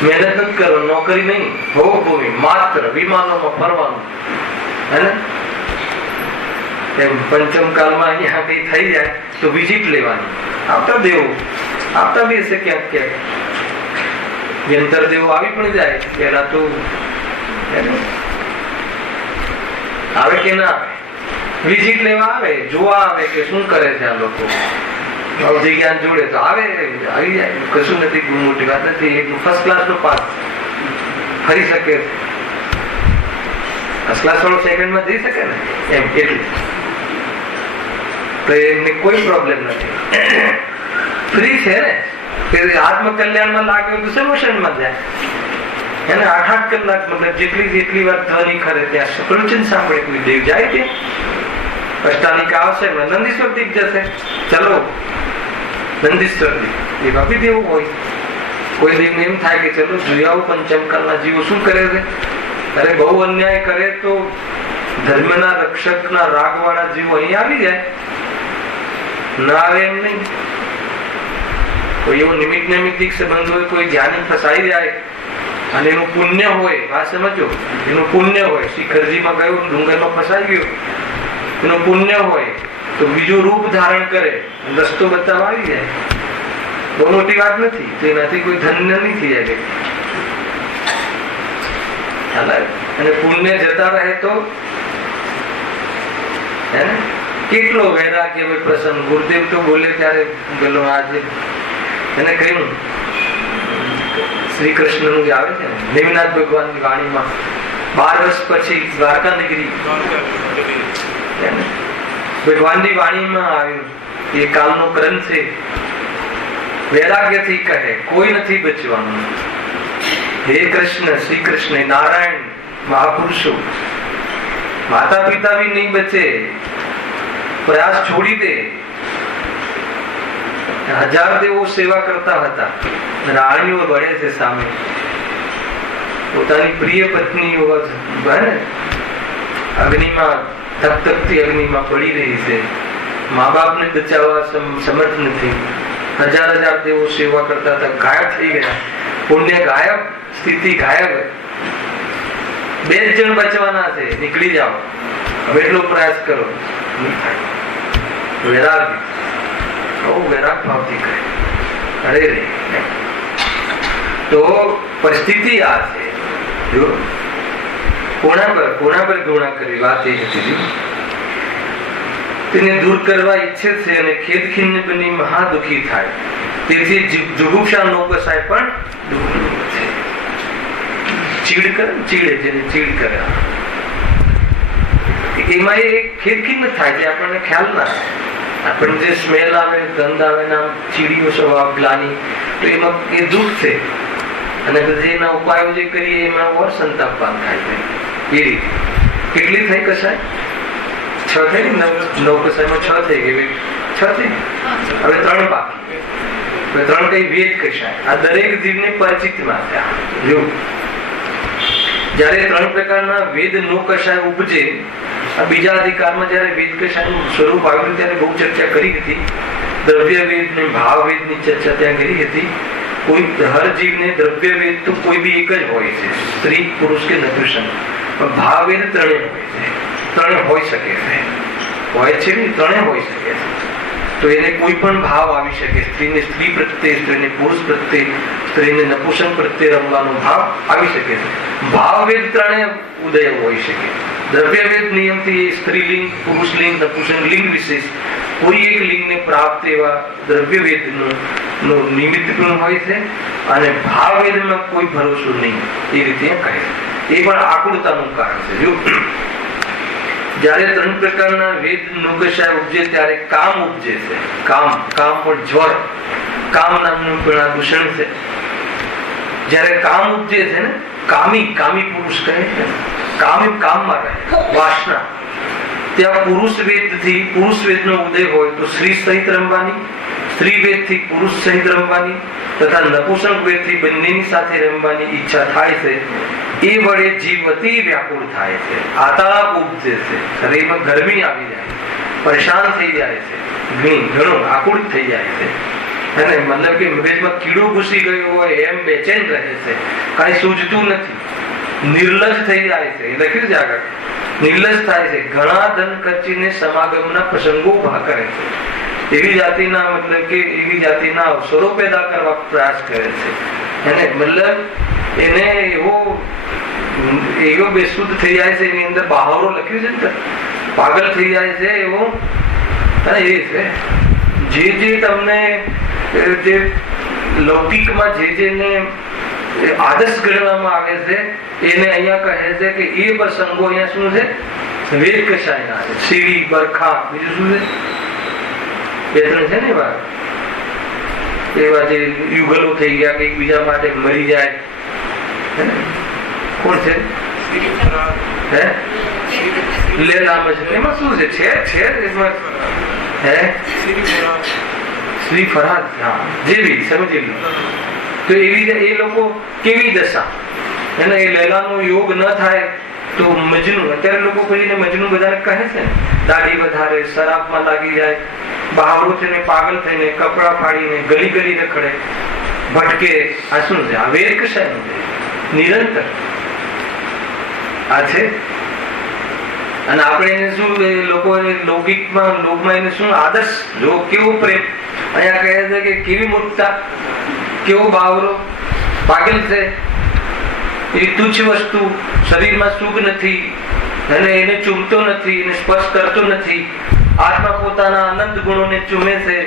મહેનત નથી કરો, નોકરી નહીં, ભોગભૂમિ માત્ર, વિમાનોમાં ફરવાનું, હે ને. પંચમ કાળમાં અહીંયા કઈ થઈ જાય તો વિઝિટ લેવાની, આવતા દેવો આવતા બી હશે ક્યાંક ક્યાંક. યંત્ર દેવો આવી પણ જાય પેલા તો, આવે કે ના આવે, વિઝિટ લેવા આવે, જોવા આવે કે શું કરે છે આ લોકો. અવધિ જ્ઞાન જોડે તો આવે, આવી જાય, કશું નથી, બહુ મોટી વાત નથી. એટલું ફર્સ્ટ ક્લાસ નો પાસ ફરી શકે, ફર્સ્ટ ક્લાસ વાળો સેકન્ડમાં જઈ શકે ને, એમ એટલું તો એમને કોઈ પ્રોબ્લેમ નથી. ફ્રી છે ને, આત્મકલ્યાણમાં લાગ્યો તો સોલ્યુશનમાં જાય. એને 8-8 કલાક, મતલબ જેટલી વાર ધ્વનિ ખરે ત્યાં પ્રવચન સાંભળે કોઈ દેવ જાય ત્યાં, અષ્ટાલિકા આવશે, નંદીશ્વર દીપ જશે, ચલો નંદીશ્વર દીપ એવા બી દેવું હોય. કોઈ દેવને એમ થાય કે ચલો જોઈ આવો પંચમ કાળના જીવો શું કરે છે. અરે બહુ અન્યાય કરે તો ધર્મના રક્ષકના રાગવાળા જીવો અહીં આવી જાય, ના આવે એમ નહીં. કોઈ એવો નિમિત્ત સંબંધ હોય, કોઈ જ્ઞાની ફસાઈ જાય અને એનું પુણ્ય હોય, વાત સમજો, એનું પુણ્ય હોય, શિખરજીમાં ગયો, ડુંગરમાં ફસાઈ ગયો, એનું પુણ્ય હોય તો બીજું રૂપ ધારણ કરે, રસ્તો બતાવવા આવી જાય. બહુ મોટી વાત નથી, તો એનાથી કોઈ ધન્ય નહીં થઈ જાય. અને પુણ્ય જતા રહે તો હે ને, કેટલો વૈરાગ્ય હોય પ્રસંગ. ગુરુદેવ તો બોલે ત્યારે પેલો આજે એને કહ્યું, શ્રી કૃષ્ણ નું જે આવે છે ને, દેવનાથ ભગવાન ની વાણીમાં 12 વર્ષ પછી દ્વારકા નગરી ભગવાન ની વાણીમાં આવ્યું, એ કાલનો ગ્રંથ છે. વૈરાગ્યથી કહે કોઈ નથી બચવાનું. હે કૃષ્ણ, શ્રી કૃષ્ણ, નારાયણ, મહાપુરુષો, માતા પિતા બી નહીં બચે, પ્રયાસ છોડી દે. 1000 દેવો સેવા કરતા હતા, રાણીઓ બળે છે સામે, પોતાની પ્રિય પત્નીઓ અગ્નિમાં ધકધકતી અગ્નિમાં પડી રહી છે, મા બાપને બચાવવા સમર્થ નથી. 1000 દેવો સેવા કરતા હતા, ગાયબ થઈ ગયા. પુણ્ય ગાયબ, સ્થિતિ ગાયબ. 2 જ જણ બચવાના છે, નીકળી જાઓ, હવે એટલો પ્રયાસ કરો, નહીં થાય. વૈરાગ, બહુ વૈરાગ ભાવથી કરે. અરે રે, તો પરિસ્થિતિ આ છે. જો કોના પર ગુણા કરવી, વાત એ હતી. તેને દૂર કરવા ઈચ્છે છે અને ખેદ ખીન બની મહા દુઃખી થાય. તેથી જુગુપ્સા નો કસાય પણ દુઃખ છે. ચીડ કરે, ચીડે, જેને ચીડ કરે એમાં એ ખેદ ખીન થાય છે, આપણને ખ્યાલ ના આવે. આપણને જે સ્મેલ આવે, ગંધ આવે, ચીડીઓ સ્વભાવ ગ્લાની, તો એમાં એ દુઃખ છે. અને પછી એના ઉપાયો જે કરીએ એમાં ઓર સંતાપવાન થાય છે. એ રીતે કેટલી થઈ કસાય? 6 થઈ ને? 9 કસાયમાં 6 થઈ ગઈ. 6 થઈ, હવે 3 બાકી. 3 કઈ વેદ કસાય. આ દરેક જીવને પરિચિતમાં છે. જો જયારે 3 પ્રકારના વેદ નો કસાય ઉપજે, આ બીજા અધિકારમાં જયારે વેદ કસાયનું સ્વરૂપ આવ્યું ત્યારે બહુ ચર્ચા કરી હતી. દ્રવ્ય વેદ ને ભાવ વેદ ની ચર્ચા ત્યાં કરી હતી. કોઈ હર જીવને દ્રવ્ય વેદ તો કોઈ બી એક જ હોય છે, સ્ત્રી પુરુષ કે નપુંસક. પણ ભાવ વેદ 3 હોય છે. 3 હોઈ શકે છે, હોય છે ને, 3 હોઈ શકે છે. તો એને કોઈ પણ ભાવ આવી શકે. સ્ત્રીને સ્ત્રી પ્રત્યે, સ્ત્રીને પુરુષ પ્રત્યે, સ્ત્રીને નપુંસક પ્રત્યે રમવાનો ભાવ આવી શકે છે. ભાવ વેદ 3 ઉદય હોઈ શકે. દ્રવ્ય વેદ નિયમથી સ્ત્રીલિંગ, પુરુષલિંગ, નપુંસક લિંગ વિશેષ કોઈ એક લિંગને પ્રાપ્ત એવા દ્રવ્ય વેદનું નિમિત્ત પણ હોય છે. અને ભાવ વેદમાં કોઈ ભરોસો નહીં, એ રીતે કહે છે. એ પણ આકુળતાનું કારણ છે. જો જયારે 3 પ્રકારના વેદ નુકશાય ઉપજે ત્યારે કામ ઉપજે છે. કામ પણ જ્વર, કામ નામનું પણ દૂષણ છે. જયારે કામ ઉપજે છે ને, કામી પુરુષ કહે છે, કામમાં રહે, વાસના. ત્યાં પુરુષ વેદનો ઉદય હોય તો સ્ત્રી સહિત રમવાની, સ્ત્રી વેદથી પુરુષ સહિત રમવાની તથા નપુંસક વેદથી બંનેની સાથે રમવાની ઈચ્છા થાય છે. એ વડે જીવ અતિ વ્યાકુળ થાય છે, આતાપ ઉપજે છે, શરીરમાં ગરમી આવી જાય, પરેશાન થઈ જાય છે, ઘણું આકુળ થઈ જાય છે. અને મતલબ કે મગજમાં કીડો ઘૂસી ગયો હોય એમ બેચેન રહે છે, કઈ સૂઝતું નથી, નિર્લજ થઈ જાય છે. લખ્યું છે આગળ, નિર્લજ થાય છે, ઘણા ધન ખર્ચીને સમાગમના પ્રસંગો ઉભા કરે છે. એવી જાતિના અવસરો પેદા કરવા પ્રયાસ કરે છે. અને મતલબ એને એવો બેશુદ્ધ થઈ જાય છે, એની અંદર બહારો લખ્યું છે ને, પાગલ થઈ જાય છે એવો. એ છે જે તમને જે લૌકિકમાં જેને આદર્શ ગણવામાં આવે છે એને અહીંયા કહે છે કે એ પ્રસંગો અહીંયા શું છે? વેદ કશાયના છે. સીડી, બરખા, બીજું શું છે? 2-3 છે ને એવા જે યુગલો થઈ ગયા કે એકબીજા માટે મરી જાય. કોણ છે? લેલામ છે. એમાં શું છે? એમાં શ્રી ફરાદ, જેવી સમજી લો. તો એવી એ લોકો કેવી દશા, એને એ લેલાનો યોગ ન થાય તો મજનુ, અત્યારે લોકો કહીને મજનુ બધાને કહે છે ને, દાઢી વધારે, શરાબમાં લાગી જાય, બહારો થઈને પાગલ થઈને કપડા ફાડીને ગલી ગલી રખડે, ભટકે. આ શું છે? આ વેદ કશાયનું છે, નિરંતર આ છે. અને આપણે એને શું લોકો લોકમાં એને શું આદર્શ, જો કેવો પ્રેમ. અહીંયા કહે છે કે કેવી મૂર્ખતા, કેવો બાવરો, પાગલ છે. એ તુચ્છ વસ્તુ, શરીરમાં સુખ નથી, અને એને ચૂમતો નથી, એને સ્પર્શ કરતો નથી. આત્મા પોતાના અનંત ગુણોને ચૂમે છે,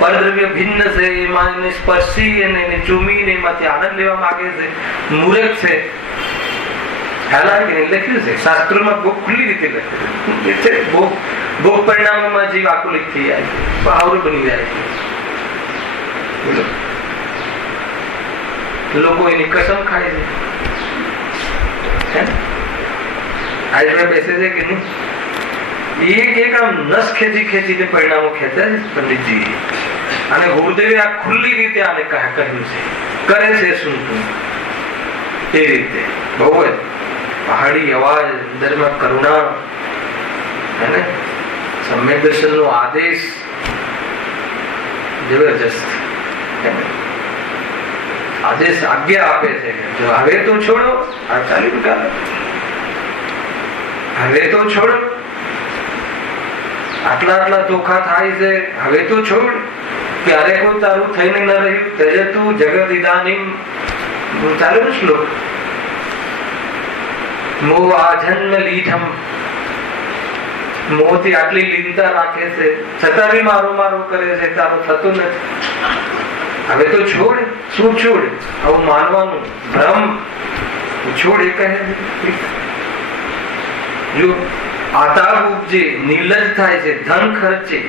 પરદ્રવ્ય ભિન્ન છે, એમાં એને સ્પર્શી અને એને ચૂમીને એમાંથી આનંદ લેવા માંગે છે. મૂર્ખ છે. લખ્યું છે શાસ્ત્રોમાં બહુ ખુલ્લી રીતે લખ્યું છે. ભોગ પરિણામોમાં જીવ આકુલિત થઈ જાય છે, આવરો બની જાય છે. લોકો એની કસમ ખાય છે. આજે બેસે છે કે નહીં, એક આમ નસ ખેંચીને પરિણામો ખેંચે છે પંડિતજી. અને ગુરુદેવે આ ખુલ્લી રીતે આને કહ્યું છે, કરે છે શું એ રીતે. બહુ જ પહાડી અવાજ, અંદરમાં કરુણા, સમ્યક દર્શન નો આદેશ જબરજસ્ત. આદેશ આજ્ઞા આપે છે જો હવે તો છોડો, આ ચાલ્યું કાલે, હવે તો છોડો, આટલા ધોખા થાય છે, હવે તો છોડ, ક્યારે કોઈ તારું થઈને ન રહ્યું, તેજે તું જગત ઇદાનીમ, ચાલુ ને શ્લોક, મોહ આ જન્મ લીધમ, મોહથી આટલી લીનતા રાખે છે, છતાં બી મારો મારો કરે છે, તારો થતું નથી, હવે તો છોડ, શું છોડ, આવું માનવાનું ભ્રમ છોડ, એ કહે જો આતાપ ઉપજે, નિર્લજ થાય છે, ધન ખર્ચે,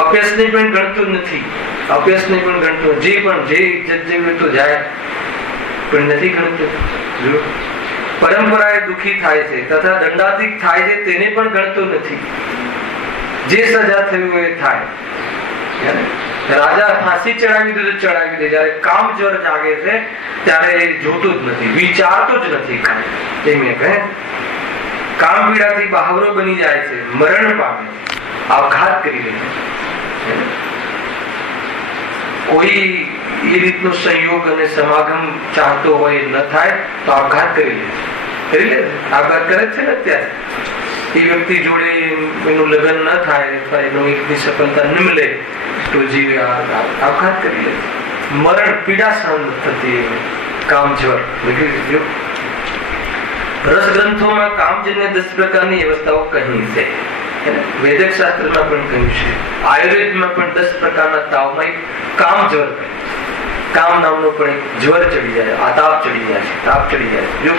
અભ્યાસને પણ ગણતું નથી, અભ્યાસને પણ ગણતું, જે ઇજ્જત જેવી તો જાય પણ નથી ગણતું, જો પરંપરાએ દુખી થાય છે તથા દંડાધિક થાય છે તેને પણ ગણતું નથી, જે સજા થયું એ થાય, રાજા ફાંસી ચડાવી દે તો ચડાવી દે, જયારે કામ જ્વર જાગે છે ત્યારે એ જોતું જ નથી, વિચારતું જ નથી, એમ કહે કામ પીડાથી બહાવરો બની જાય છે, મરણ પામે, આપઘાત કરી લે છે, કોઈ એ રીતનો સંયોગ અને સમાગમ ચાહતો હોય ન થાય તો આપઘાત કરી લે, આપઘાત કરે છે ને અત્યારે, એ વ્યક્તિ જોડે એનું લગ્ન ન થાય અથવા એનું એકની સફળતા ન મળે તો જીવ આપઘાત કરી લે, મરણ પીડા સહન થતી, કામજ્વર. રસ ગ્રંથોમાં કામજન્ય 10 પ્રકારની અવસ્થાઓ કહી છે, વૈદિક શાસ્ત્રમાં પણ કહ્યું છે, આયુર્વેદમાં પણ 10 પ્રકારના તાવમાં કામજ્વર, કામ નામનો પણ એક જ્વર ચડી જાય, આતાપ ચડી જાય છે, તાપ ચડી જાય છે, જો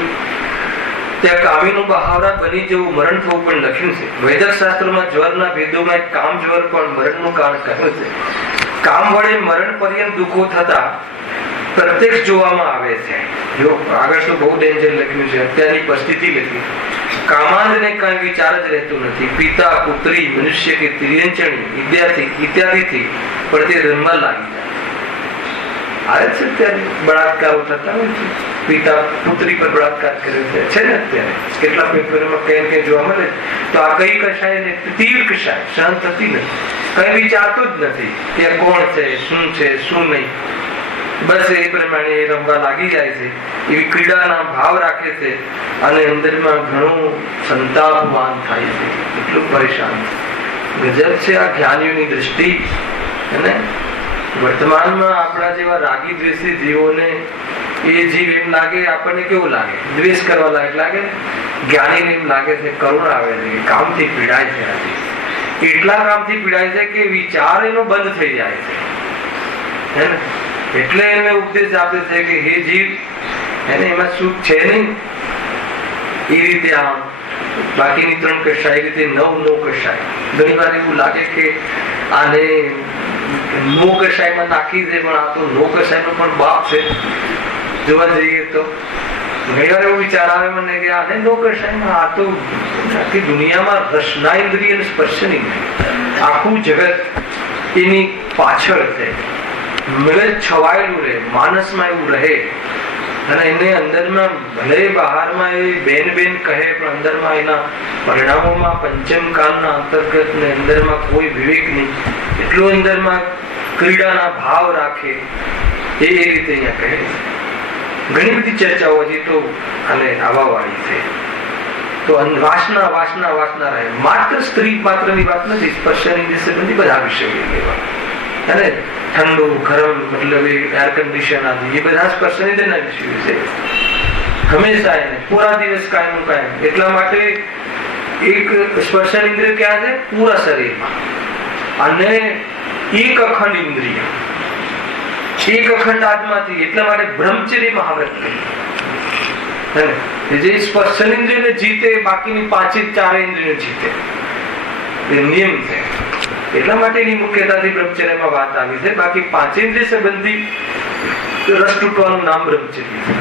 ત્યાં કામીનું બહાવરા બની જેવું મરણ થવું પણ લખ્યું છે. વૈદિક શાસ્ત્રોમાં જ્વરના ભેદોમાં એક કામ જ્વર પણ મરણનું કારણ કહ્યું છે. કામ વડે મરણ પર્યંત દુઃખો થતા પ્રત્યક્ષ જોવામાં આવે છે. જો આગળ તો બહુ ડેન્જર લખ્યું છે, અત્યારની પરિસ્થિતિ લખી, કામાંજને કઈ વિચાર જ રહેતો નથી, પિતા પુત્રી મનુષ્ય કે તિર્યંચણી ઇત્યાદિથી પડતી રમવા લાગી જાય, આવે છે અત્યારે બળાત્કારો થતા હોય છે, પિતા પુત્રી પર બળાત્કાર કરે છે ને અત્યારે કેટલા પેપરોમાં કઈ જોવા મળે, તો આ કઈ કશાય ને તીવ્ર કશાય સહન થતી નથી, કઈ વિચારતો જ નથી કે કોણ છે, શું છે, શું નહીં, બસ એ પ્રમાણે રમવા લાગી જાય છે, એવી ક્રીડાના ભાવ રાખે છે અને અંદરમાં ઘણું સંતાપમાન થાય છે, એટલું પરેશાન ગજબ છે આ જ્ઞાનીઓની દ્રષ્ટિ. અને વર્તમાનમાં આપણા જેવા રાગી દ્વેષી જીવોને એ જીવ એમ લાગે, આપણને કેવું લાગે, દ્વેષ કરવા લાગે, જ્ઞાનીને એમ લાગે છે, કરુણા આવે છે, કામથી પીડાય છે, આજે એટલા કામથી પીડાય છે કે વિચાર એનો બંધ થઈ જાય છે, હે ને, એટલે એને ઉપદેશ આપે છે કે હે જીવ, એને એમાં સુખ છે નહીં, એ રીતે આમ બાકીની 3 કશાય રીતે 9 કશાય. ઘણી વાર એવું લાગે કે આને નો કશાયમાં નાખી દે, પણ આ તો નો કશાયનો પણ બાપ છે. જોવા જઈએ તો ઘણી વાર એવો વિચાર આવે મને કે આને નો કશાયમાં, આ તો આખી દુનિયામાં રસના ઇન્દ્રિય અને સ્પર્શની આખું જગત એની પાછળ છે, મગજ છવાયેલું રહે, માનસમાં એવું રહે, અને એને અંદરમાં ભલે બહારમાં એ બેન કહે પણ અંદરમાં એના પરિણામોમાં પંચમ કાલના અંતર્ગત ને અંદરમાં કોઈ વિવેક નહીં, એટલું અંદરમાં ક્રીડાના ભાવ રાખે, એ રીતે અહીંયા કહે. ઘણી બધી ચર્ચાઓ હજી તો અને આવા વાળી છે. તો વાસના રહે, માત્ર સ્ત્રી પાત્રની વાત નથી, સ્પર્શની સંબંધી બધા વિષયો લેવા, અને ઠંડુ ગરમ મતલબ એર કન્ડિશન આદિ એ બધા સ્પર્શનિંદ્રિયના વિષયો છે, હંમેશા એને પૂરા દિવસ કાયમ કાયમ. એટલા માટે એક સ્પર્શનિંદ્રિય ક્યાં છે? પૂરા શરીરમાં, અને એક અખંડ ઇન્દ્રિય, એક અખંડ આત્માથી. એટલા માટે બ્રહ્મચર્ય મહાવ્રત જે સ્પર્શનિંદ્રિયને જીતે, બાકીની 5 ઇન્દ્રિયો જીતે, એ નિયમ છે. એટલા માટેની મુખ્યતાથી બ્રહ્મચર્યમાં વાત આવી છે. બાકી 5 ઇન્દ્રિય સંબંધી રસ તૂટવાનું નામ બ્રહ્મચર્ય છે.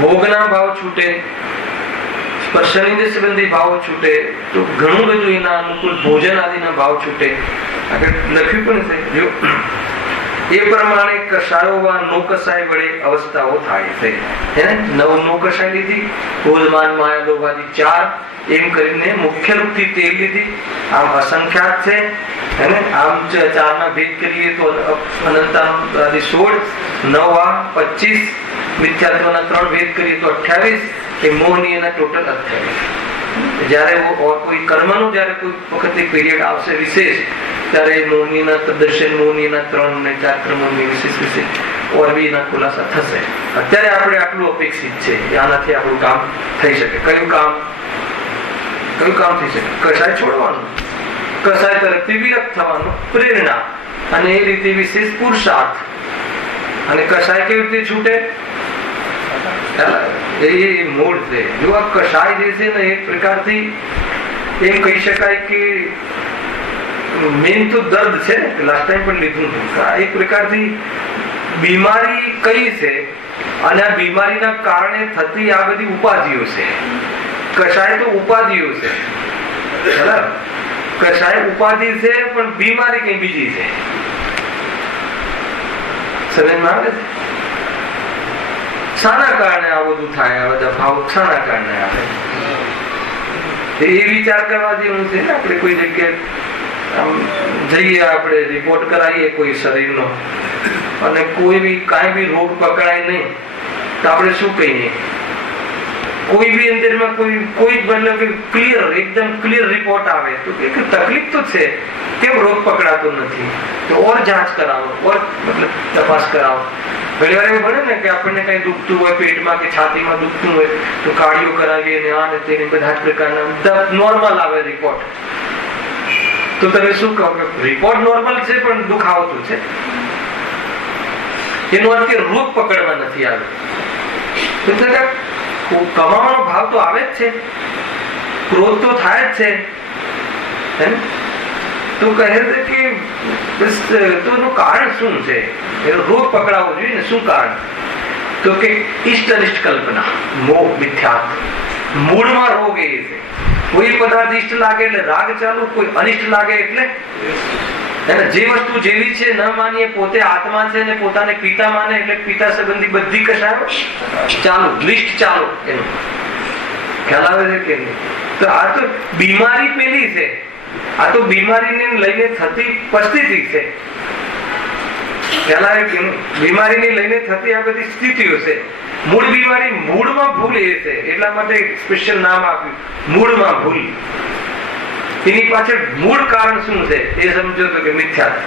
ભોગના ભાવ છૂટે, સ્પર્શનિંદ્રિય સંબંધી ભાવો છૂટે, તો ઘણું બધું એના અનુકૂળ ભોજન આદિના ભાવ છૂટે. આગળ લખ્યું પણ છે, જો એ પ્રમાણે કસાયોમાં નો કસાય વડે અવસ્થાઓ થાય છે. નવ નો કસાય લીધી, ક્રોધમાન માયા લોભ આદિ 4 એમ કરીને મુખ્ય રૂપથી 13 લીધી. આમ અસંખ્યાત છે. આમ 4 ના ભેદ કરીએ તો અનંતા આદિ 16, 9 25, મિથ્યાત્વના 3 ભેદ કરીએ તો 28, એ મોહની એના ટોટલ 28. જયારે કોઈ કર્મનો જયારે કોઈ વખતે પીરિયડ આવશે વિશેષ, ત્યારે મોહનીના દર્શન, મોહનીના 3 ને 4 ક્રમોની વિશેષ ઓરબીના ખુલાસા થશે. અત્યારે આપણે આટલું અપેક્ષિત છે, આનાથી આપણું કામ થઈ શકે. કયું કામ થઈ શકે? કસાય છોડવાનું, કસાય તરફથી વિરક્ત થવાનું, પ્રેરણા, અને એ રીતે વિશેષ પુરુષાર્થ. અને કસાય કેવી રીતે છૂટે? એ મૂળ છે. જો આ કસાય જે છે ને, એક પ્રકારથી એમ કહી શકાય કે મેન તો દર્દ છે ને, લાસ્ટ ટાઈમ પણ લીધું હતું. એક પ્રકારથી બીમારી કઈ છે, અને આ બીમારીના કારણે થતી આ બધી ઉપાધિઓ છે. કસાય તો ઉપાધિઓ છે, બરાબર? કસાય ઉપાધિ છે, પણ બીમારી કઈ બીજી છે. સમજમાં આવે છે? શાના કારણે આ બધું થાય? આ બધા ભાવ શાના કારણે આવે? એ વિચાર કરવા જેવું છે ને. આપણે કોઈ જગ્યાએ જઈએ, આપણે રિપોર્ટ કરાવીએ કોઈ શરીરનો, અને કોઈ બી કાંઈ બી રોગ પકડાય નહીં, તો આપણે શું કહીએ? કોઈ બી અંદરમાં કોઈ મતલબ ક્લિયર, એકદમ ક્લિયર રિપોર્ટ આવે તો કે તકલીફ તો છે, કેમ રોગ પકડાતો નથી? તો ઓર જાંચ કરાવો, ઓર મતલબ તપાસ કરાવો. ઘણી વાર એવું બને ને કે આપણને કઈ દુખતું હોય, પેટમાં કે છાતીમાં દુખતું હોય, તો કાર્ડિયો કરાવીએ ને આ ને તે બધા જ પ્રકારના નોર્મલ આવે રિપોર્ટ. તો તમે શું કહો કે રિપોર્ટ નોર્મલ છે પણ દુખાવો તો છે? એનો અર્થ કે રોગ પકડવા નથી આવ્યો. એટલે કમાવાનો ભાવ તો આવે જ છે, ક્રોધ તો થાય જ છે. તો કહે છે કે તો એનું કારણ શું છે? એનો રોગ પકડાવવો જોઈએ ને. શું કારણ? તો કે ઇષ્ટ અનિષ્ટ કલ્પના, મોહ, મિથ્યાત્વ. મૂળમાં રોગ એ છે. કોઈ પદાર્થ ઇષ્ટ લાગે એટલે રાગ ચાલુ, કોઈ અનિષ્ટ લાગે એટલે જે વસ્તુ જેવી છે ન માનીએ, પોતે આત્મા છે ને પોતાને પિતા માને એટલે પિતા સંબંધી બધી કસાયો ચાલુ, લિસ્ટ ચાલુ. એનું ખ્યાલ આવે છે કે નહીં? તો આ તો બીમારી પેલી છે. આ તો બીમારીને લઈને થતી પરિસ્થિતિ છે. ખ્યાલ આવે કે બીમારીને લઈને થતી આ બધી સ્થિતિઓ છે. મૂળ બીમારી, મૂળમાં ભૂલ એ છે. એટલા માટે સ્પેશિયલ નામ આપ્યું, મૂળમાં ભૂલ. એની પાછળ મૂળ કારણ શું છે એ સમજો તો કે મિથ્યાત્વ.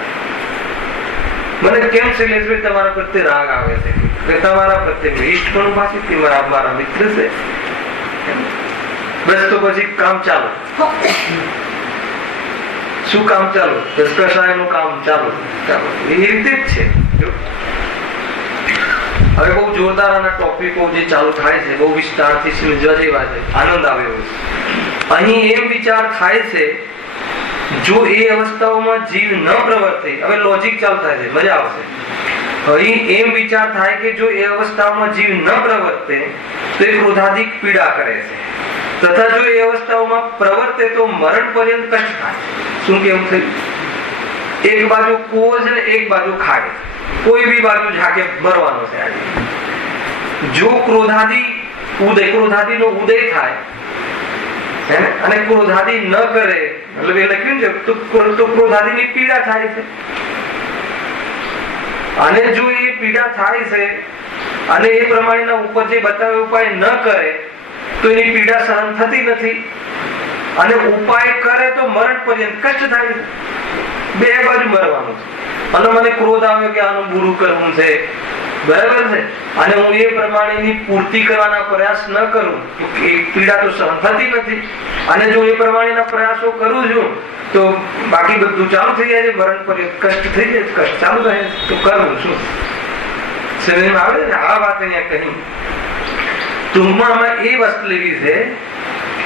મને કેમ શૈલેષભાઈ તમારા પ્રત્યે રાગ આવે છે? કે તમારા પ્રત્યે ઇષ્ટ પણ પાછી મારા મિત્ર છે. બસ તો પછી કામ ચાલો. શું કામ ચાલુ? કસાયનું કામ ચાલુ. એ રીતે જ છે. હવે બહુ જોરદાર આના ટોપિકો જે ચાલુ થાય છે, બહુ વિસ્તારથી સમજવા જેવા છે, આનંદ આવે એવું છે. અહીં એમ વિચાર થાય છે, જો એ અવસ્થાઓમાં જીવ ન પ્રવર્તે, હવે લોજિક ચાલુ થાય છે, મજા આવશે. અહીં એમ વિચાર થાય કે જો એ અવસ્થાઓમાં જીવ ન પ્રવર્તે તો એ ક્રોધાધિક પીડા કરે છે, તથા જો એ અવસ્થાઓમાં પ્રવર્તે તો મરણ પર્યંત કષ્ટ થાય. શું કેવું થયું? એક બાજુ કોઝ ને એક બાજુ ખાય, કોઈ બી બાજુ ઝાકે મરવાનો છે. જો ક્રોધાદિનો ઉદય થાય અને ક્રોધાદિ ન કરે, મતલબ એ લખ્યું છે તો ક્રોધાદિની પીડા થાય છે. અને જો એ પીડા થાય છે અને એ પ્રમાણેના ઉપર જે બતાવ્યો ઉપાય ન કરે તો એની પીડા સહન થતી નથી, અને ઉપાય કરે તો મરણ પર્યંત કષ્ટ થાય છે. બે બાજુ મરવાનું છે. અને મને ક્રોધ આવ્યો કે આનું બુરું કરવું છે, બરાબર છે, અને હું એ પ્રમાણેની પૂર્તિ કરવાના પ્રયાસ ન કરું તો એ પીડા તો સહન થતી નથી. અને જો એ પ્રમાણેના પ્રયાસો કરું છું તો બાકી બધું ચાલુ થઈ જાય છે, મરણ પર્યંત કષ્ટ થઈ જાય, કષ્ટ ચાલુ રહે. તો કરવું શું? સમજમાં આવે ને? આ વાત અહીંયા કહી ટૂંકમાં એ વસ્તુ લેવી છે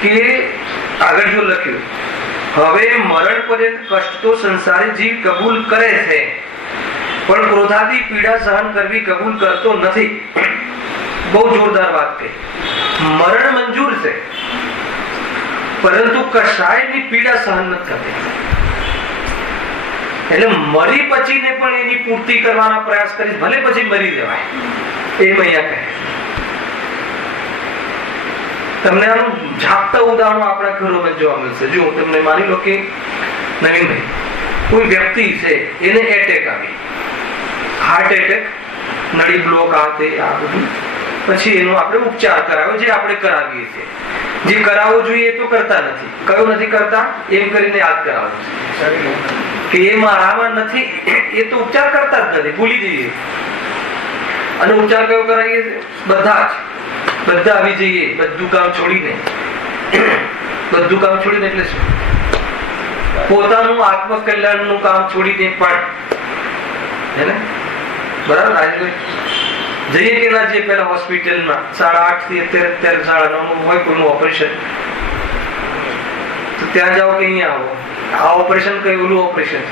કે આગળ જો લખ્યું, હવે મરણ પર્યંત કષ્ટ તો સંસારી જીવ કબૂલ કરે છે, પણ ક્રોધાદી પીડા સહન કરવી કબૂલ કરતો નથી. બહુ જોરદાર વાત કહી. મરણ મંજૂર છે, પરંતુ કસાયની પીડા સહન નથી થતી. એટલે મરી પછીને પણ એની પૂર્તિ કરવાના પ્રયાસ કરીશ, ભલે પછી મરી જવાય, એમ અહીંયા કહે. તમને આનું ઝાપટા ઉદાહરણો આપણા ઘરોમાં જોવા મળશે. જો તમને માની લો કે નવીનભાઈ, કોઈ વ્યક્તિ છે, એને એટેક આવી, હાર્ટ એટેક, નળી બ્લોક, આ તે આ બધું, પછી એનો આપણે ઉપચાર કરાવ્યો, જે આપણે કરાવીએ છીએ. જે કરાવવો જોઈએ તો કરતા નથી. કયો નથી કરતા? એમ કરીને યાદ કરાવવું કે એ મારામાં નથી, એ તો ઉપચાર કરતા જ નથી, ભૂલી જઈએ. અને ઉપચાર કયો કરાવીએ છીએ? બધા આવી જઈએ, બધું કામ છોડીને. બધું કામ છોડીને એટલે શું? પોતાનું આત્મકલ્યાણનું કામ છોડીને પણ, હે ને, બરાબર. જઈએ કે ના જઈએ પેલા હોસ્પિટલમાં 8:30 થી અત્યારે 9:30 હોય કોઈનું ઓપરેશન, તો ત્યાં જાઓ કે અહીંયા આવો, આ ઓપરેશન કઈ ઓલું ઓપરેશન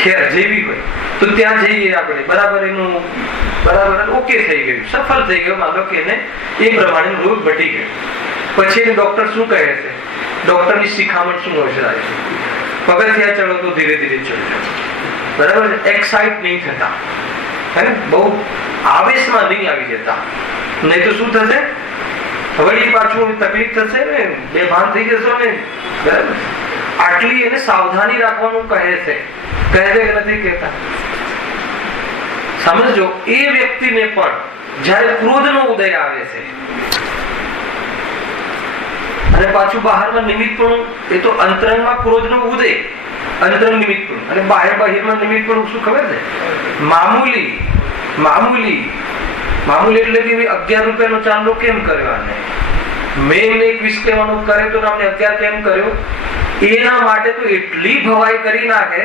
ખેર જેવી હોય તો ત્યાં જઈએ આપણે, બરાબર એનું બરાબર ઓકે થઈ ગયું, સફળ થઈ ગયું, માનો કે એને એ પ્રમાણે રોગ મટી ગયો. પછી એને ડોક્ટર શું કહે છે? ડોક્ટરની શિખામણ શું હોય છે? પગથિયા ચડો તો ધીરે ધીરે ચડજો, બરાબર, એક્સાઇટ નહીં થતા, હે ને, બહુ આવેશમાં નહીં આવી જતા, નહીં તો શું થશે? વળી પાછું તકલીફ થશે ને, બેભાન થઈ જશો ને, બરાબર. આટલી એને સાવધાની રાખવાનું કહે છે કે નથી કહેતા? સમજો, એ વ્યક્તિને પણ જ્યારે ક્રોધનો ઉદય આવે છે, અને પાછું બહારમાં નિમિત્તપણું, એ તો અંતરંગમાં ક્રોધનો ઉદય, અંતરંગ નિમિત્તપણું, અને બાહિરમાં નિમિત્તપણું શું ખબર છે? મામૂલી એટલે કે 11 રૂપિયાનો ચાંદલો કેમ કર્યો? આને મેં 21 કહેવાનો કરે તો આપણે 11 કેમ કર્યો? એના માટે તો એટલી ભવાઈ કરી નાખે,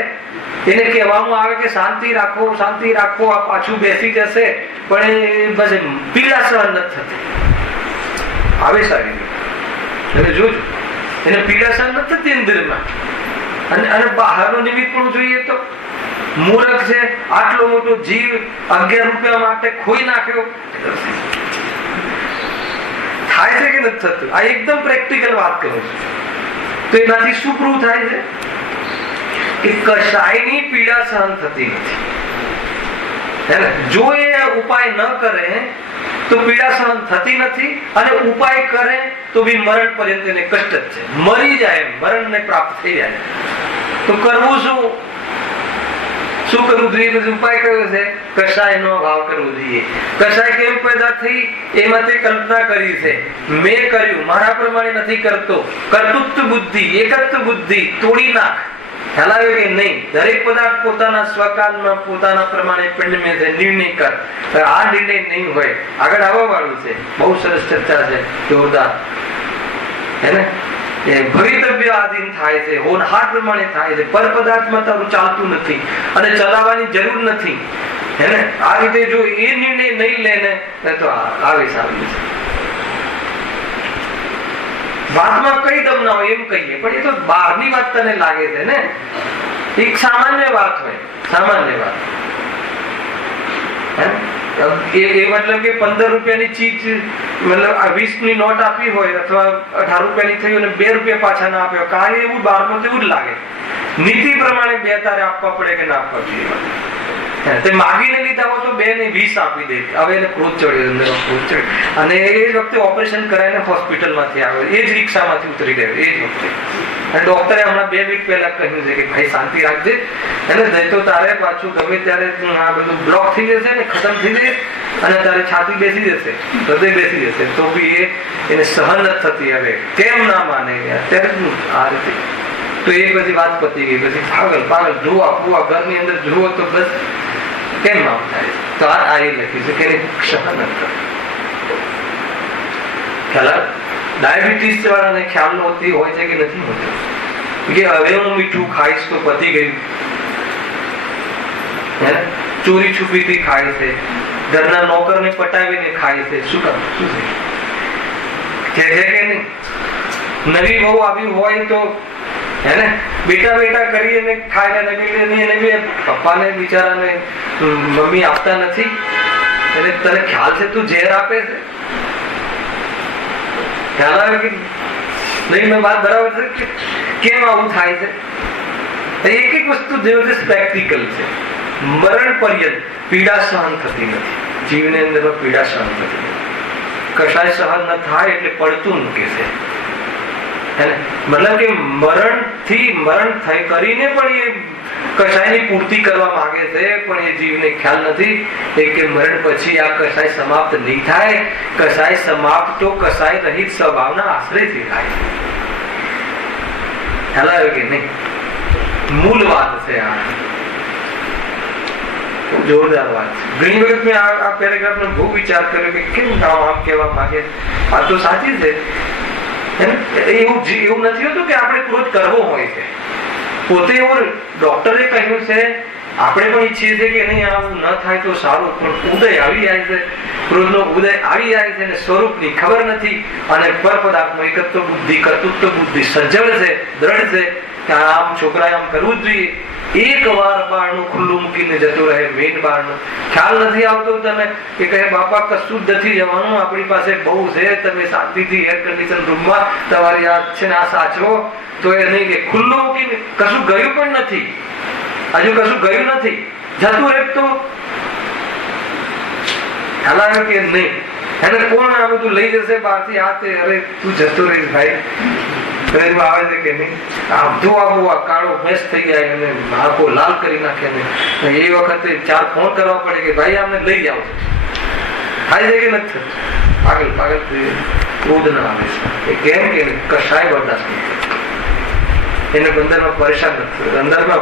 એને કહેવામાં આવે કે શાંતિ રાખો, શાંતિ રાખો, આ પાછું બેસી જશે, પણ એ બસ પીડા સહન નથી થતી, આવેશ આવી ગયો. એટલે જોજો, એને પીડા સહન નથી થતી અંદરમાં. અને બહારનો નિમિત્ત પણ જોઈએ તો મૂર્ખ છે, આટલો મોટો જીવ 11 રૂપિયા માટે ખોઈ નાખ્યો, થાય છે કે નથી થતું? આ એકદમ પ્રેક્ટિકલ વાત કરું છું. તો એનાથી શું પ્રૂવ થાય છે? કે કશાયની પીડા સહન થતી નથી, હે ને. જો એ ઉપાય ન કરે તો પીડા સહન થતી નથી, અને ઉપાય કરે તો બી મરણ પર્યંત એને કષ્ટ જ છે, મરી જાય, મરણને પ્રાપ્ત થઈ જાય. તો કરવું શું કરવું જોઈએ? ઉપાય કયો છે? કશાયનો ભાવ કરવો જોઈએ. કશાય કેમ પેદા થઈ? એમાં તે કલ્પના કરી છે, મેં કર્યું, મારા પ્રમાણે નથી કરતો. કર્તૃત્વ બુદ્ધિ, એકત્વ બુદ્ધિ તોડી નાખ. ખ્યાલ આવ્યો કે નહીં? દરેક પદાર્થ પોતાના સ્વકાલમાં પોતાના પ્રમાણે પિંડ મેં છે, નિર્ણય કર. આ નિર્ણય નહીં હોય, આગળ આવવા વાળું છે, બહુ સરસ ચર્ચા છે, જોરદાર, હે ને. ભવિતવ્ય આધીન થાય છે, હોનહાર પ્રમાણે થાય છે, પર પદાર્થમાં તારું ચાલતું નથી અને ચલાવવાની જરૂર નથી, હે ને. આ રીતે જો એ નિર્ણય નહીં લે ને તો આવેશ આવી છે. વાતમાં કઈ દમ ના હોય એમ કહીએ, પણ એ તો બહારની વાત તને લાગે છે ને, એક સામાન્ય વાત હોય, સામાન્ય વાત. એ મતલબ કે 15 રૂપિયાની ચીજ, મતલબ 20 ની નોટ આપી હોય અથવા 18 રૂપિયાની થઈ અને 2 રૂપિયા પાછા ના આપ્યો, કાર્ય એવું બહારમાં એવું જ લાગે. નીતિ પ્રમાણે 2 તારે આપવા પડે કે ના આપવા જોઈએ? તે માગીને લીધા હોય તો 2 ને 20 આપી દે. હવે એને ક્રોધ ચડ્યો, અંદર ક્રોધ ચડ્યો, અને એ વખતે ઓપરેશન કરાવીને હોસ્પિટલમાંથી આવે, એ જ રિક્ષામાંથી ઉતરી ગયો એ જ વખતે. અને ડોક્ટરે હમણાં 2 મિનિટ પહેલા કહ્યું છે કે ભાઈ શાંતિ રાખજે, એને નહીં તો તારે પાછું ગમે ત્યારે આ બધું બ્લોક થઈ જશે ને, ખતમ થઈ જશે, અને તારે છાતી બેસી જશે, હૃદય બેસી જશે, તો બી એને સહન નથી થતી. હવે કેમ ના માને? અત્યારે આ રીતે તો એ બધી વાત પતી ગઈ. પછી પાગલ ધ્રુવા ફુવા ઘરની અંદર ધ્રુવો તો બસ કેમ આમ થાય? તો આ એ લખ્યું છે કે સહન નથી. ખ્યાલ? ડાયાબિટીસ વાળાને ખ્યાલ હોતી હોય છે કે નથી હોતી કે હવે હું મીઠું ખાઈશ તો પતી ગયું, ચોરી છુપીથી ખાય છે, ઘરના નોકરને પટાવીને ખાય છે, શું કામ? શું છે કે નહીં? નવી બહુ આવી હોય તો હે ને બેટા કરી અને ખાય, એને બી પપ્પાને બિચારાને મમ્મી આપતા નથી, એટલે તને ખ્યાલ છે તું ઝેર આપે છે? ખ્યાલ આવે કે નહીં? મેં વાત બરાબર છે? કેમ આવું થાય છે? એક એક વસ્તુ જે પ્રેક્ટિકલ છે. મરણ પર્યંત પીડા સહન થતી નથી. જીવની અંદર પીડા સહન થતી નથી. કશાય સહન ન થાય એટલે પડતું મૂકે છે. મતલબ કે મરણ થઈ કરીને પણ એ કશાયની પૂર્તિ કરવા માંગે છે, પણ એ જીવને ખ્યાલ નથી કે મરણ પછી આ કશાય સમાપ્ત નહીં થાય. કશાય સમાપ્ત તો કશાય રહિત સ્વભાવના આશ્રયથી થાય. ખ્યાલ આવ્યો કે નહીં? મૂળ વાત છે આ. જોરદાર વાત છે. ઘણી વખત મેં આ પેરેગ્રાફ નો બહુ વિચાર કર્યો કે કેમ આમ કહેવા માંગે. આ તો સાચી છે. એવું નથી હોતું કે આપણે ક્રોધ કરવો હોય છે. પોતે એવું ડોક્ટરે કહ્યું છે, આપણે પણ ઈચ્છીએ છીએ કે નહીં આવું ન થાય તો સારું, પણ ઉદય આવી જાય છે, ક્રોધનો ઉદય આવી જાય છે અને સ્વરૂપની ખબર નથી. અને પરપદાર્થમાં એકત્વ બુદ્ધિ, કર્તૃત્વ બુદ્ધિ સજ્જડ છે, દ્રઢ છે કે આમ છોકરાએ આમ કરવું જ જોઈએ. એક વાર બારણું ખુલ્લું મૂકીને જતો રહે, મેન બારણું. ખ્યાલ નથી આવતો તમે કે કહે બાપા કશું જ નથી જવાનું, આપણી પાસે બહુ છે, તમે શાંતિથી એર કન્ડિશન રૂમમાં તમારી આ છે ને આ સાચવો. તો એ નહીં કે ખુલ્લું મૂકીને કશું ગયું પણ નથી, હજુ કશું ગયું નથી, જતું રહે તો ખ્યાલ આવે કે નહીં. એને કોણ આ બધું લઈ જશે બહારથી? આ તે અરે તું જતો રહીશ ભાઈ. આવે છે કે નહીં? આવું કાળો મેસ થઈ જાય અને આંખો લાલ કરી નાખે ને એ વખતે 4 ફોન કરવા પડે કે ભાઈ આમને લઈ જાઓ. થાય છે કે નથી થતું? પાગલ ક્રોધ ના આવે છે. કેમ કે કશાય બરદાસ્ત નથી. એને અંદરમાં પરેશાન નથી, અંદરમાં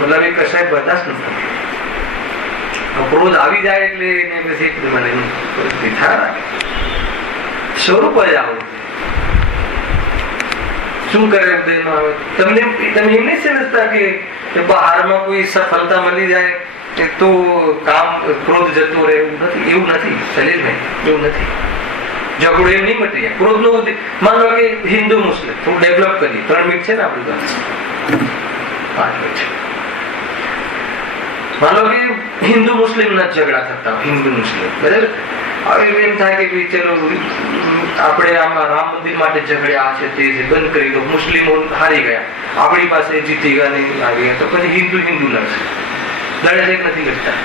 મતલબ એ કશાય બરદાસ્ત નથી. ક્રોધ આવી જાય એટલે એને પછી મને થાય રાખે. સ્વરૂપ જ આવું શું કરે ઉદયમાં આવે. તમે એમ નહીં સમજતા કે બહારમાં કોઈ સફળતા મળી જાય તો કામ ક્રોધ જતો રહે. એવું નથી સલીલભાઈ, એવું નથી. ઝઘડો એમ નહીં મટી જાય. ક્રોધ નો માનો કે હિન્દુ મુસ્લિમ થોડું ડેવલપ કરીએ. 3 મિનિટ છે ને આપણી પાસે, 5 મિનિટ. માનો કે હિન્દુ મુસ્લિમ ના ઝઘડા થતા હોય, હિન્દુ મુસ્લિમ બરાબર. હવે એમ થાય કે ચલો આપણે આમાં રામ મંદિર માટે ઝઘડ્યા છે, તે બંધ કરી દો, મુસ્લિમો હારી ગયા, આપણી પાસે જીતી ગયા નહીં આવી ગયા, તો પછી હિન્દુ લડશે. લડે છે નથી લડતા.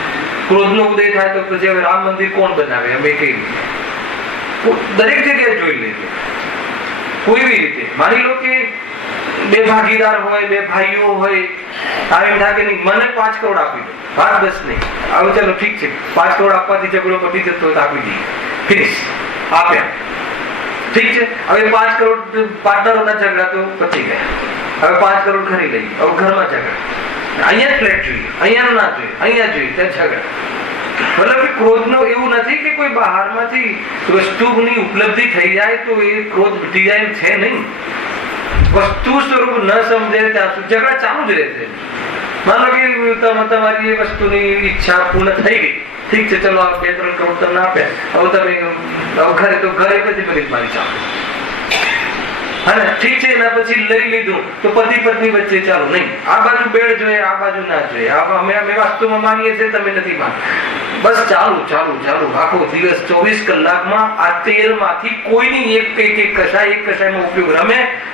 ક્રોધનો ઉદય થાય તો પછી હવે રામ મંદિર કોણ બનાવે? અમે કઈ દરેક જગ્યાએ જોઈ લેજો. કોઈ બી રીતે માની લો કે 2 ભાગીદાર હોય, 2 ભાઈઓ હોય, એમ થાય કે નહીં મને 5 કરોડ આપી દો, વાત બસ નહીં. હવે ચાલો ઠીક છે, 5 કરોડ આપવાથી ઝઘડો પતી જતો હોય તો આપી દઈએ, ફિનિશ, આપ્યા, ઠીક છે. હવે 5 કરોડ પાર્ટનરોના ઝઘડા તો પતી ગયા. હવે 5 કરોડ ખરી લઈ, હવે ઘરમાં ઝઘડા. અહીંયા ફ્લેટ જોઈએ, અહીંયા ના જોઈએ, અહીંયા જોઈએ, ત્યાં ઝઘડા. મતલબ કે ક્રોધનો એવું નથી કે કોઈ બહારમાંથી વસ્તુની ઉપલબ્ધિ થઈ જાય તો એ ક્રોધ મટી જાય છે નહીં. વસ્તુ સ્વરૂપ ન સમજે ત્યાં સુધી ઝઘડા ચાલુ જ રહેશે. માનો કે તમારી એ વસ્તુની ઈચ્છા પૂર્ણ થઈ ગઈ, ઠીક છે, ચલો 2-3 કરોડ તમને આપ્યા, હવે તમે ઘરે તો ઘરે પછી બધી મારી ચાલુ. હા ઠીક છે, એના પછી લઈ લીધું તો પતિ પત્ની વચ્ચે ચાલુ નહીં. આ બાજુ બેડ જોઈએ, આ બાજુ ના જોઈએ. અમે વાસ્તુમાં માનીએ છીએ, તમે નથી માનતા. બસ ચાલુ આખો દિવસ 24 કલાકમાં આ 13 માંથી કોઈની એક કશાયમાં ઉપયોગ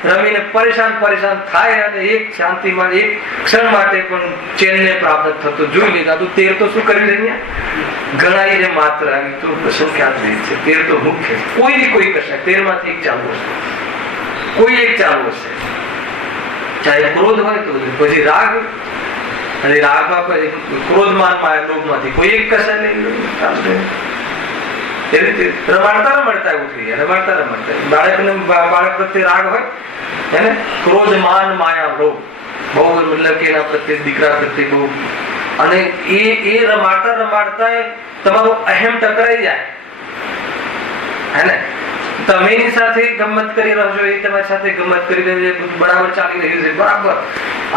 રમીને પરેશાન થાય અને એક શાંતિમાં એક ક્ષણ માટે પણ ચેનને પ્રાપ્ત થતો જોઈ લીધા. તો 13 તો શું કરી લઈએ ગણાય છે માત્ર. આવી તો સંખ્યાત રીત છે. 13 તો મુખ્ય છે. કોઈની કોઈ કશાય 13 માંથી એક ચાલુ હશે, કોઈ એક ચાલુ હશે. ચાહે ક્રોધ હોય તો પછી રાગ, અને રાગમાં પછી ક્રોધમાન લોભમાંથી કોઈ એક કશાય લઈ ચાલશે. એ રીતે રમાડતા એવું થઈ જાય. બાળક પ્રત્યે રાગ હોય એને ક્રોધ માન માયા લોભ બહુ, મતલબ કે એના પ્રત્યે દીકરા પ્રત્યે બહુ. અને એ રમાડતા તમારો અહેમ ટકરાઈ જાય. હે ને, તમે એની સાથે ગમત કરી રહ્યો છો, એ તમારી સાથે ગમત કરી રહ્યો છે, બરાબર ચાલી રહ્યું છે, બરાબર.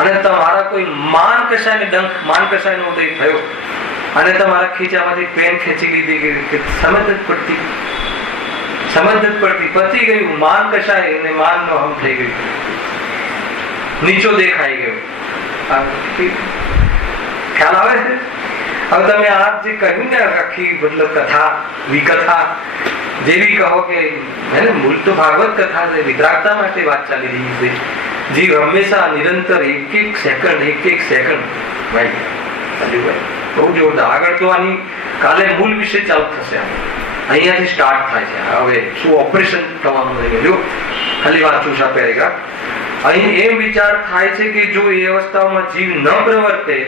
અને તમારા કોઈ માન કશાયનો ઉદય થયો અને તમારા ખીચામાંથી પેન ખેંચી લીધી કે સમજ જ પડતી પતી ગયું. માન કશાય અને માનનો હમ થઈ ગયું, નીચો દેખાઈ ગયો. ખ્યાલ આવે છે? હવે તમે આ જે કહ્યું ને આખી મતલબ કથા વિકથા જેવી કહો કે મૂળ તો ભાગવત કથા છે, વિતરાગતા માટે વાત ચાલી રહી છે. જીવ હંમેશા નિરંતર એક સેકન્ડ ભાઈ બહુ જોરદાર. આગળ તો આની કાલે મૂળ વિશે ચાલુ થશે. અહીંયાથી સ્ટાર્ટ થાય છે. હવે શું ઓપરેશન થવાનું છે જો ખાલી વાંચું છું પહેરેગા. અહીં એમ વિચાર થાય છે કે જો એ અવસ્થામાં જીવ ન પ્રવર્તે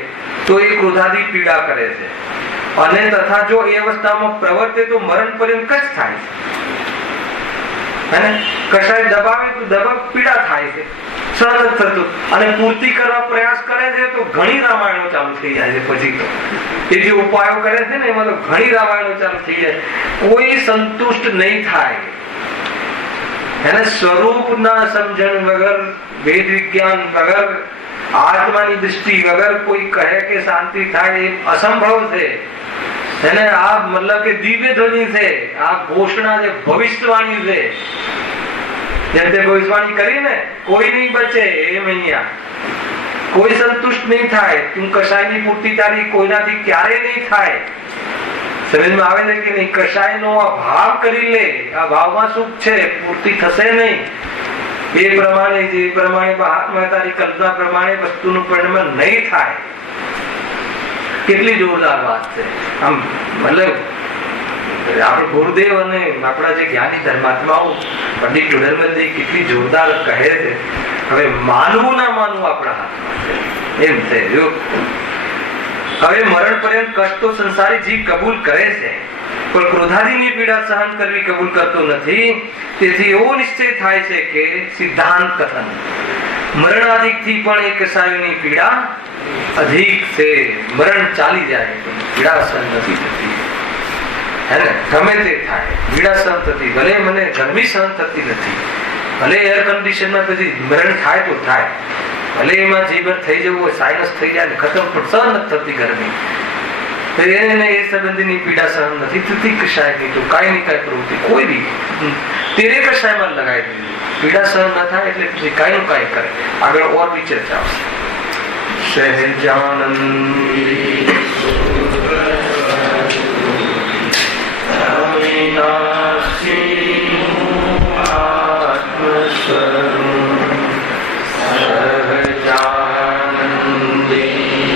તો એ ક્રોધાદી પીડા કરે છે, અને તથા જો એ અવસ્થામાં પ્રવર્તે તો મરણ પર્યંત કચ્છ થાય છે. અને કશાય દબાવે તો દબાવ પીડા થાય છે, સહન થતું. અને પૂર્તિ કરવા પ્રયાસ કરે છે તો ઘણી રામાયણો ચાલુ થઈ જાય છે. પછી તો એ જે ઉપાયો કરે છે ને એમાં તો ઘણી રામાયણો ચાલુ થઈ જાય. કોઈ સંતુષ્ટ નહીં થાય. એને સ્વરૂપના સમજણ વગર, વેદ વિજ્ઞાન વગર, આત્માની દૃષ્ટિ વગર કોઈ કહે કે શાંતિ થાય એ અસંભવ છે. એને આ મતલબ કે દિવ્ય ધ્વનિ છે, આ ઘોષણા છે, ભવિષ્યવાણી છે. જેમ તે ભવિષ્યવાણી કરી ને કોઈ નહીં બચે એમ અહીંયા કોઈ સંતુષ્ટ નહીં થાય. તું કશાયની પૂર્તિ તારી કોઈનાથી ક્યારે નહીં થાય. સમજમાં આવે છે કે નહીં? કશાયનો આ ભાવ કરી લે, આ ભાવમાં સુખ છે, પૂર્તિ થશે નહીં. એ પ્રમાણે જે પ્રમાણે આત્મા તારી કલ્પના પ્રમાણે વસ્તુનું પરિણામ નહીં થાય. કેટલી જોરદાર વાત છે. આમ મતલબ આપણે ગુરુદેવ અને આપણા જે જ્ઞાની ધર્માત્માઓ પંડિત ટુડરમલજી કેટલી જોરદાર કહે છે. હવે માનવું ના માનવું આપણા હાથમાં છે. એમ છે જો હવે મરણ પર્યંત કષ્ટ તો સંસારી જીવ કબૂલ કરે છે, પણ ક્રોધાદીની પીડા સહન કરવી કબૂલ કરતો નથી. તેથી એવો નિશ્ચય થાય છે કે સિદ્ધાંત કથન મરણાધિકથી પણ એક કસાયોની પીડા અધિક છે. મરણ ચાલી જાય પીડા સહન નથી થતી. હેને ગમે તે થાય પીડા સહન થતી. ભલે મને ગરમી સહન થતી નથી, ભલે એર કન્ડિશનમાં પછી મરણ થાય તો થાય, ભલે એમાં જીવન થઈ જવું હોય, સાયનસ થઈ જાય ને ખતમ, પણ સહન નથી થતી ગરમી. એને એ સંબંધીની પીડા સહન નથી થતી. કશાયની તો કાંઈ ની કાંઈ પ્રવૃત્તિ કોઈ બી તેરે કશાયમાં લગાવી દીધી. પીડા સહન ન થાય એટલે પછી કાંઈ નું કાંઈ કરે. આગળ ઓર બી ચર્ચા આવશે. સહેજાનંદ